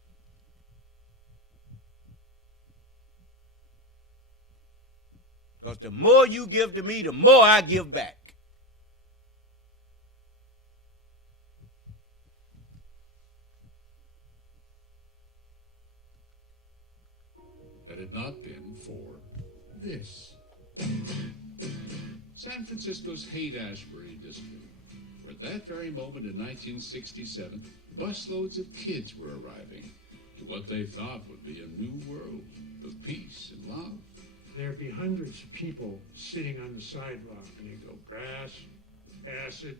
Because the more you give to me, the more I give back. Had it not been for this. San Francisco's Haight-Ashbury district, where at that very moment in 1967, busloads of kids were arriving to what they thought would be a new world of peace and love. There'd be hundreds of people sitting on the sidewalk, and they'd go, grass, acid,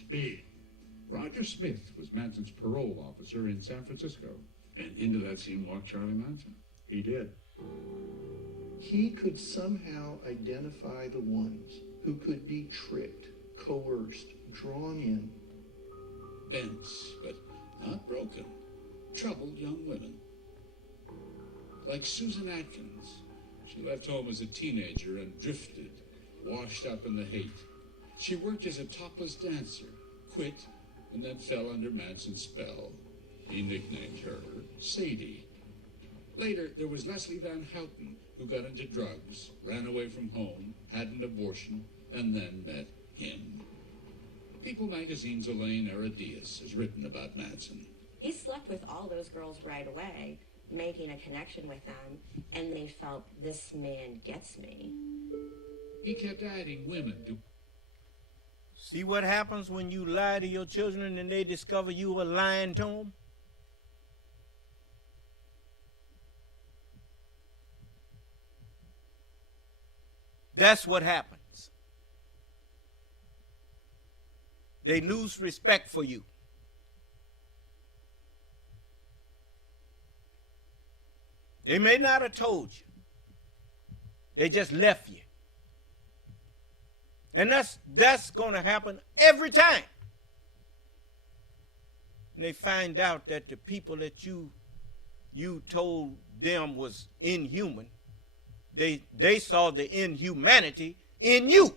speed. Roger Smith was Manson's parole officer in San Francisco, and into that scene walked Charlie Manson. He did. He could somehow identify the ones who could be tricked, coerced, drawn in. Bent, but not broken. Troubled young women. Like Susan Atkins. She left home as a teenager and drifted, washed up in the hate. She worked as a topless dancer, quit, and then fell under Manson's spell. He nicknamed her Sadie. Later, there was Leslie Van Houten, who got into drugs, ran away from home, had an abortion, and then met him. People magazine's Elaine Aradias has written about Manson. He slept with all those girls right away, making a connection with them, and they felt, this man gets me. He kept adding women to... See what happens when you lie to your children and they discover you were lying to them? That's what happens. They lose respect for you. They may not have told you. They just left you. And that's going to happen every time. And they find out that the people that you told them was inhuman, they saw the inhumanity in you.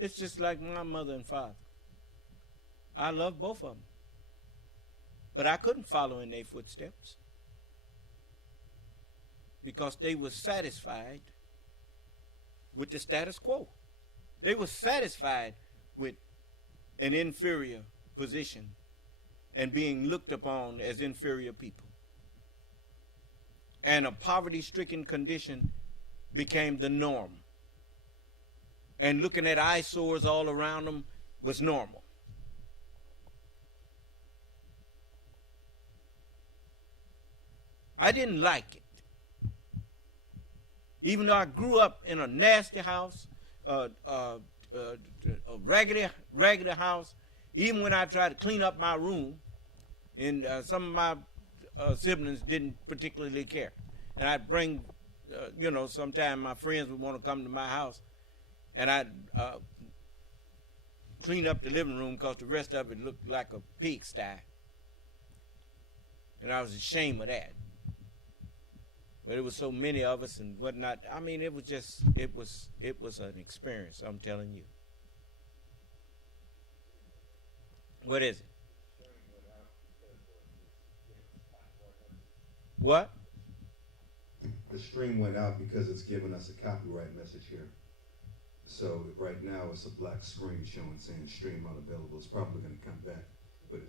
It's just like my mother and father. I love both of them. But I couldn't follow in their footsteps. Because they were satisfied with the status quo. They were satisfied with an inferior position and being looked upon as inferior people. And a poverty-stricken condition became the norm. And looking at eyesores all around them was normal. I didn't like it. Even though I grew up in a nasty house, a raggedy house, even when I tried to clean up my room, and some of my siblings didn't particularly care. And I'd bring, sometime my friends would want to come to my house, and I'd clean up the living room because the rest of it looked like a pigsty. And I was ashamed of that. But there was so many of us and whatnot. I mean, it was an experience, I'm telling you. What is it? What? The stream went out because it's giving us a copyright message here. So right now it's a black screen showing saying stream unavailable. It's probably going to come back. But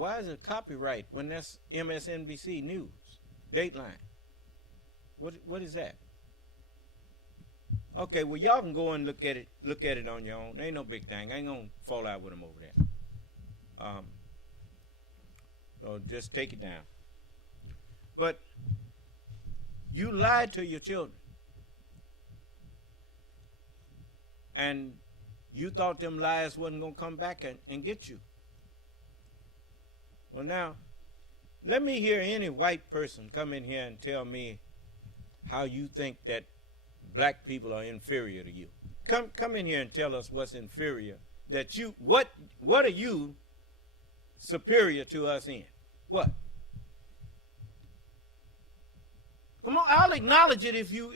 why is it copyright when that's MSNBC News, Dateline? What is that? Okay, well y'all can go and look at it on your own. Ain't no big thing. I ain't gonna fall out with them over there. So just take it down. But you lied to your children, and you thought them lies wasn't gonna come back and get you. Well, now, let me hear any white person come in here and tell me how you think that black people are inferior to you. Come in here and tell us what's inferior. That you what are you superior to us in? What? Come on, I'll acknowledge it if you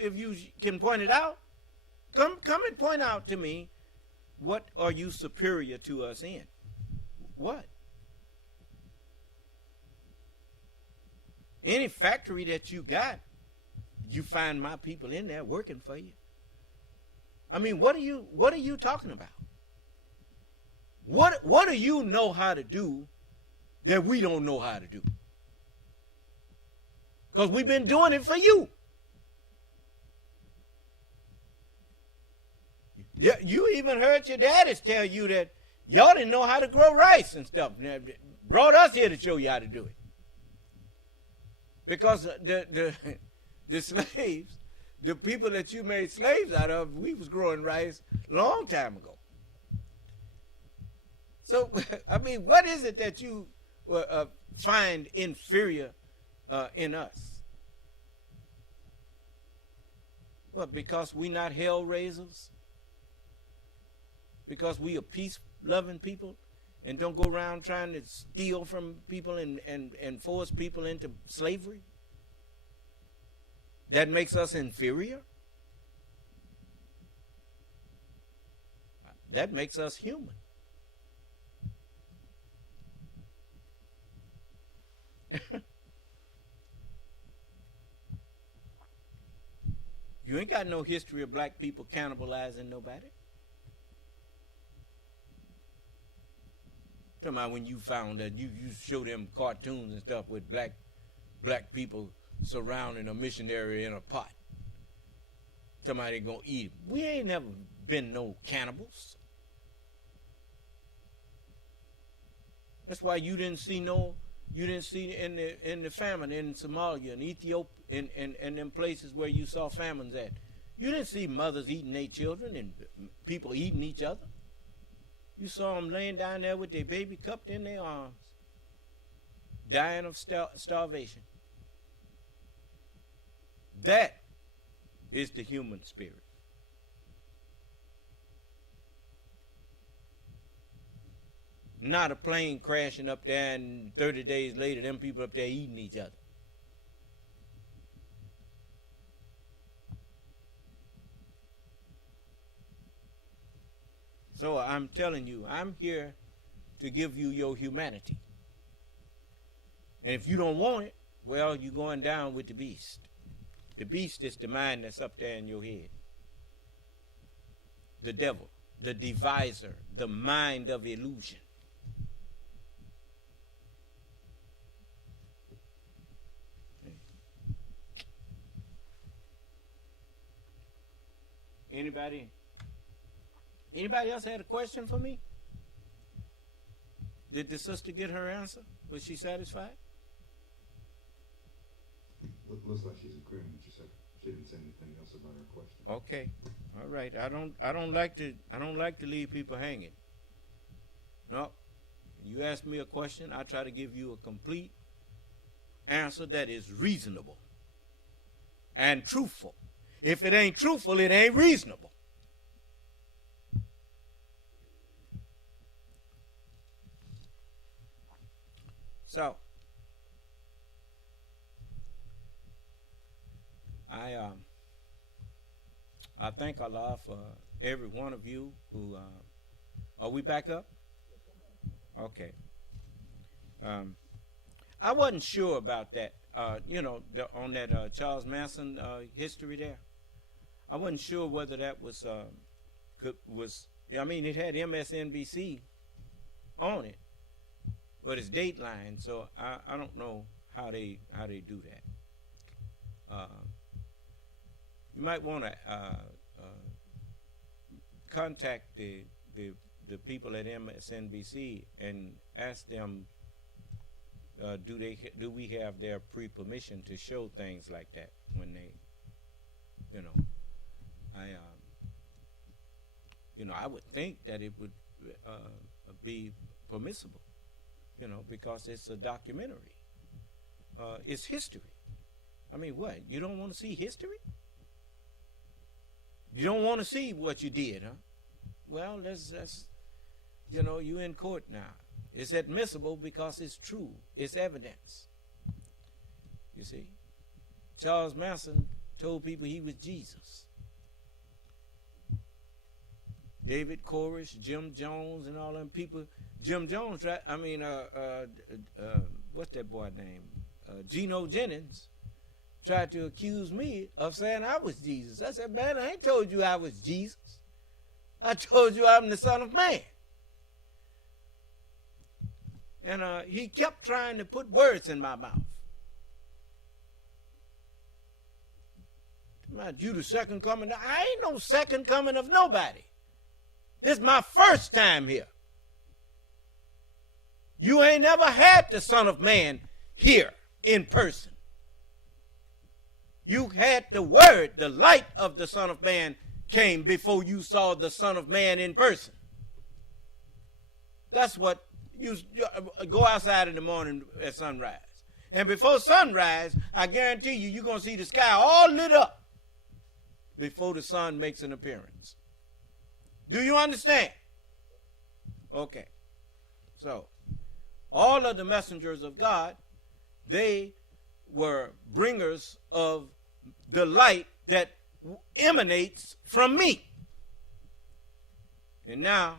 can point it out. Come and point out to me, what are you superior to us in? What? Any factory that you got, you find my people in there working for you. I mean, what are you talking about? What do you know how to do that we don't know how to do? Because we've been doing it for you. Yeah, you even heard your daddies tell you that y'all didn't know how to grow rice and stuff. Brought us here to show you how to do it. Because the slaves, the people that you made slaves out of, we was growing rice a long time ago. So, I mean, what is it that you find inferior in us? What, because we not hell raisers? Because we are peace-loving people and don't go around trying to steal from people and force people into slavery? That makes us inferior? That makes us human. You ain't got no history of black people cannibalizing nobody. Talking about when you found that you show them cartoons and stuff with black people surrounding a missionary in a pot. Talking about they gonna eat it. We ain't never been no cannibals. That's why you didn't see in the famine in Somalia and Ethiopia and them places where you saw famines at. You didn't see mothers eating their children and people eating each other. You saw them laying down there with their baby cupped in their arms, dying of starvation. That is the human spirit. Not a plane crashing up there and 30 days later them people up there eating each other. So I'm telling you, I'm here to give you your humanity. And if you don't want it, well, you're going down with the beast. The beast is the mind that's up there in your head. The devil, the deviser, the mind of illusion. Anybody else had a question for me? Did the sister get her answer? Was she satisfied? Looks like she's agreeing with you, sir. She didn't say anything else about her question. Okay. All right. I don't like to leave people hanging. No. You ask me a question, I try to give you a complete answer that is reasonable and truthful. If it ain't truthful, it ain't reasonable. So, I thank Allah for every one of you who, are we back up? Okay. I wasn't sure about that, on that Charles Manson history there. I wasn't sure whether that was, it had MSNBC on it. but it's Dateline, so I don't know how they do that. You might want to contact the people at MSNBC and ask them, do we have their pre-permission to show things like that when they, I would think that it would be permissible, because it's a documentary. It's history. I mean, what? You don't want to see history? You don't want to see what you did, huh? Well, that's you in court now. It's admissible because it's true. It's evidence. You see, Charles Manson told people he was Jesus. David Koresh, Jim Jones, and all them people. Jim Jones, right? I mean, what's that boy name? Geno Jennings tried to accuse me of saying I was Jesus. I said, man, I ain't told you I was Jesus. I told you I'm the Son of Man. And he kept trying to put words in my mouth. You the second coming. I ain't no second coming of nobody. This is my first time here. You ain't never had the Son of Man here in person. You had the word, the light of the Son of Man came before you saw the Son of Man in person. That's what you go outside in the morning at sunrise. And before sunrise, I guarantee you, you're going to see the sky all lit up before the sun makes an appearance. Do you understand? Okay. So, all of the messengers of God, they were bringers of the light that emanates from me. And now,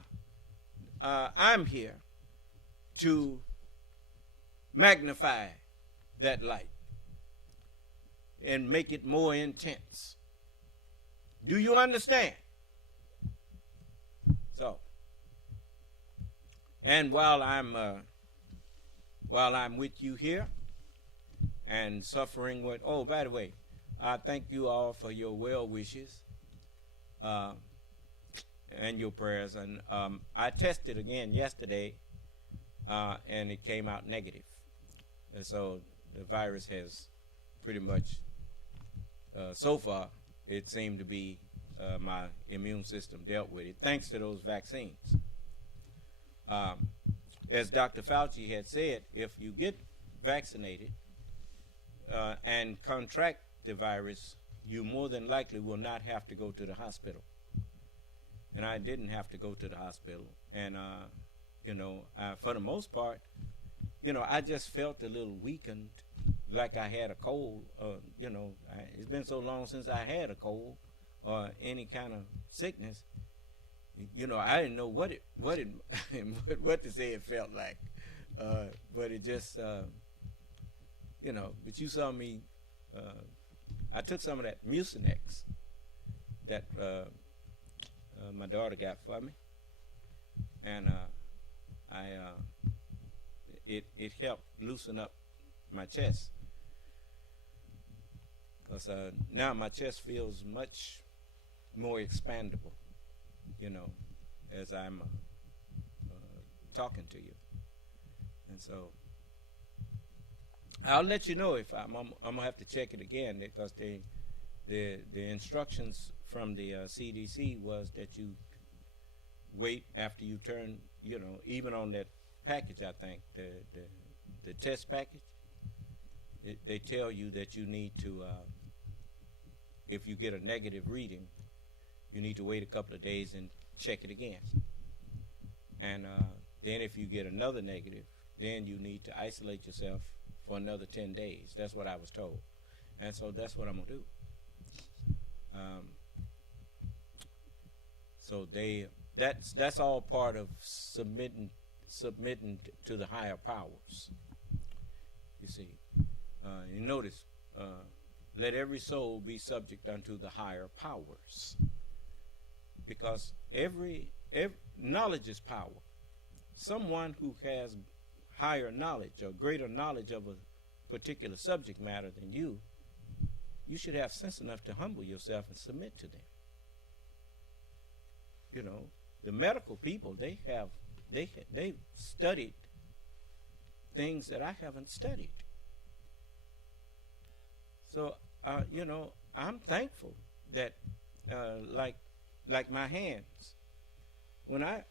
I'm here to magnify that light and make it more intense. Do you understand? So, and while I'm with you here and suffering with, oh, by the way, I thank you all for your well wishes and your prayers. And I tested again yesterday, and it came out negative. And so the virus has pretty much, so far, it seemed to be my immune system dealt with it, thanks to those vaccines. As Dr. Fauci had said, if you get vaccinated and contract the virus, you more than likely will not have to go to the hospital. And I didn't have to go to the hospital. And, for the most part, I just felt a little weakened, like I had a cold. It's been so long since I had a cold or any kind of sickness. I didn't know what to say it felt like. But it just, but you saw me, I took some of that Mucinex that my daughter got for me, and it helped loosen up my chest, because now my chest feels much more expandable, as I'm talking to you. And so I'll let you know if I'm gonna have to check it again, because the instructions from the CDC was that you wait after you turn, even on that package, I think the test package, they tell you that you need to, if you get a negative reading, you need to wait a couple of days and check it again. And then if you get another negative, then you need to isolate yourself for another 10 days. That's what I was told. And so that's what I'm going to do. So that's all part of submitting to the higher powers. You see, you notice, let every soul be subject unto the higher powers, because every knowledge is power. Someone who has higher knowledge or greater knowledge of a particular subject matter than you, you should have sense enough to humble yourself and submit to them. You know, the medical people, they've studied things that I haven't studied. So, you know, I'm thankful that, like my hands, when I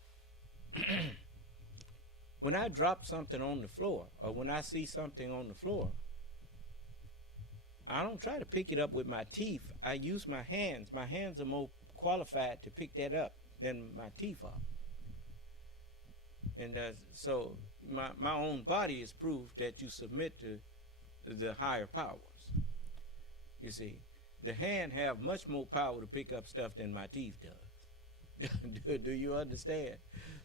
when I drop something on the floor, or when I see something on the floor, I don't try to pick it up with my teeth. I use my hands. My hands are more qualified to pick that up than my teeth are. And so my own body is proof that you submit to the higher powers. You see, the hand have much more power to pick up stuff than my teeth does. Do you understand?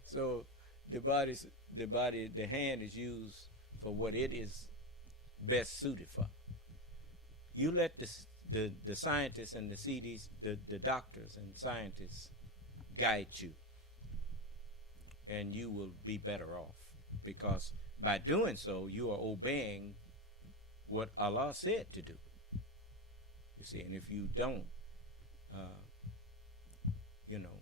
So the hand is used for what it is best suited for. You let the scientists and the CDs, the doctors and scientists guide you, and you will be better off, because by doing so you are obeying what Allah said to do. You see, and if you don't, you know,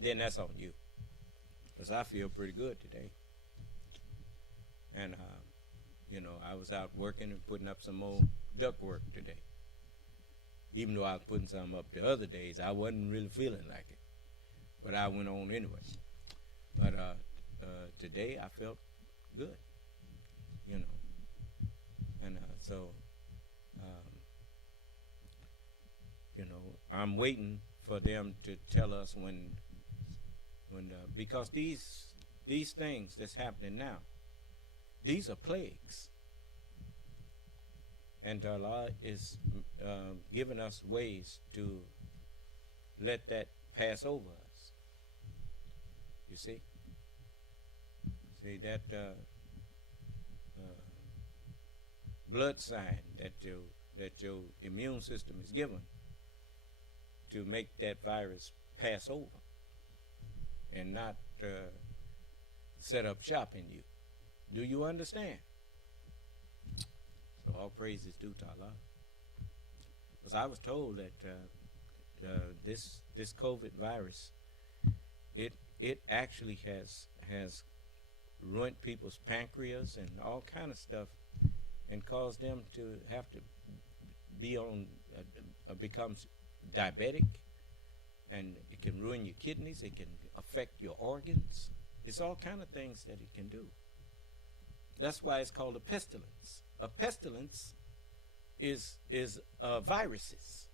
then that's on you. Because I feel pretty good today. And, you know, I was out working and putting up some more duct work today. Even though I was putting some up the other days, I wasn't really feeling like it. But I went on anyway. But today I felt good, you know. And so, you know, I'm waiting for them to tell us when because these things that's happening now, these are plagues, and Allah is giving us ways to let that pass over us. You see that blood sign that your immune system is given to make that virus pass over and not set up shop in you. Do you understand? So all praise is due to Allah. Because I was told that this COVID virus, it actually has ruined people's pancreas and all kind of stuff, and caused them to have to be on becomes diabetic, and it can ruin your kidneys, it can affect your organs. It's all kind of things that it can do. That's why it's called a pestilence. A pestilence is viruses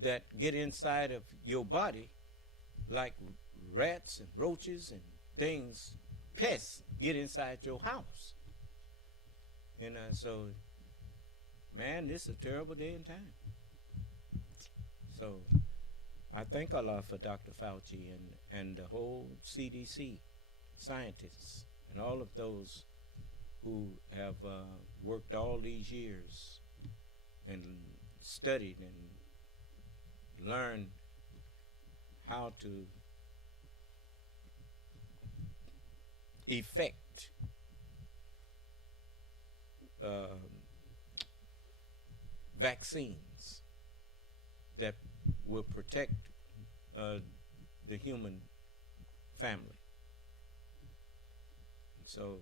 that get inside of your body, like rats and roaches and things, pests get inside your house. You know, so man, this is a terrible day and time. So I thank Allah for Dr. Fauci and the whole CDC scientists and all of those who have worked all these years and studied and learned how to effect vaccines that will protect the human family. So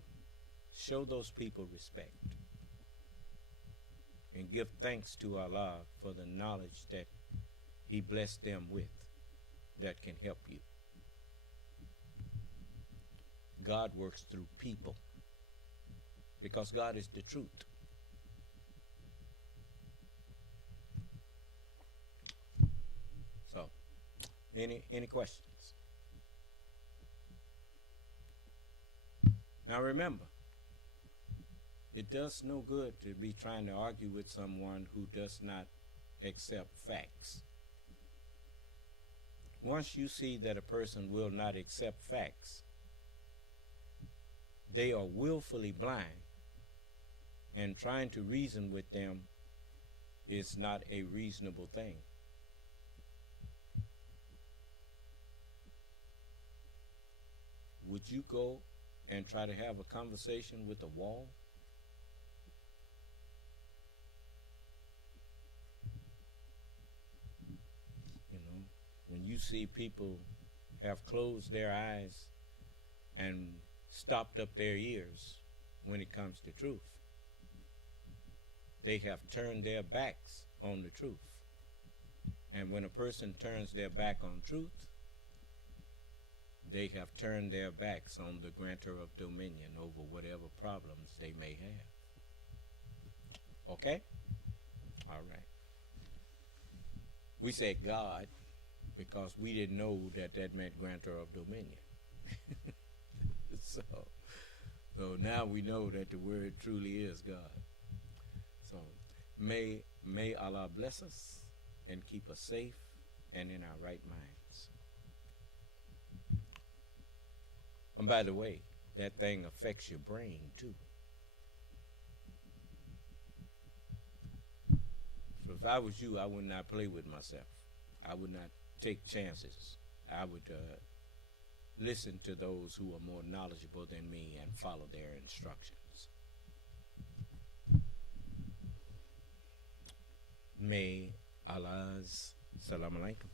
show those people respect and give thanks to Allah for the knowledge that He blessed them with that can help you. God works through people because God is the truth. So, any questions? Now remember, it does no good to be trying to argue with someone who does not accept facts. Once you see that a person will not accept facts, they are willfully blind, and trying to reason with them is not a reasonable thing. would you go and try to have a conversation with a wall? You know, when you see people have closed their eyes and stopped up their ears when it comes to truth, they have turned their backs on the truth. And when a person turns their back on truth, they have turned their backs on the grantor of dominion over whatever problems they may have. Okay? All right. We said God because we didn't know that that meant grantor of dominion. So now we know that the word truly is God. So may Allah bless us and keep us safe and in our right minds. And by the way, that thing affects your brain too. So if I was you, I would not play with myself. I would not take chances. I would listen to those who are more knowledgeable than me and follow their instructions. May Allah's Salam Alaikum.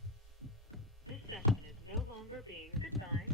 This session is no longer being goodbye.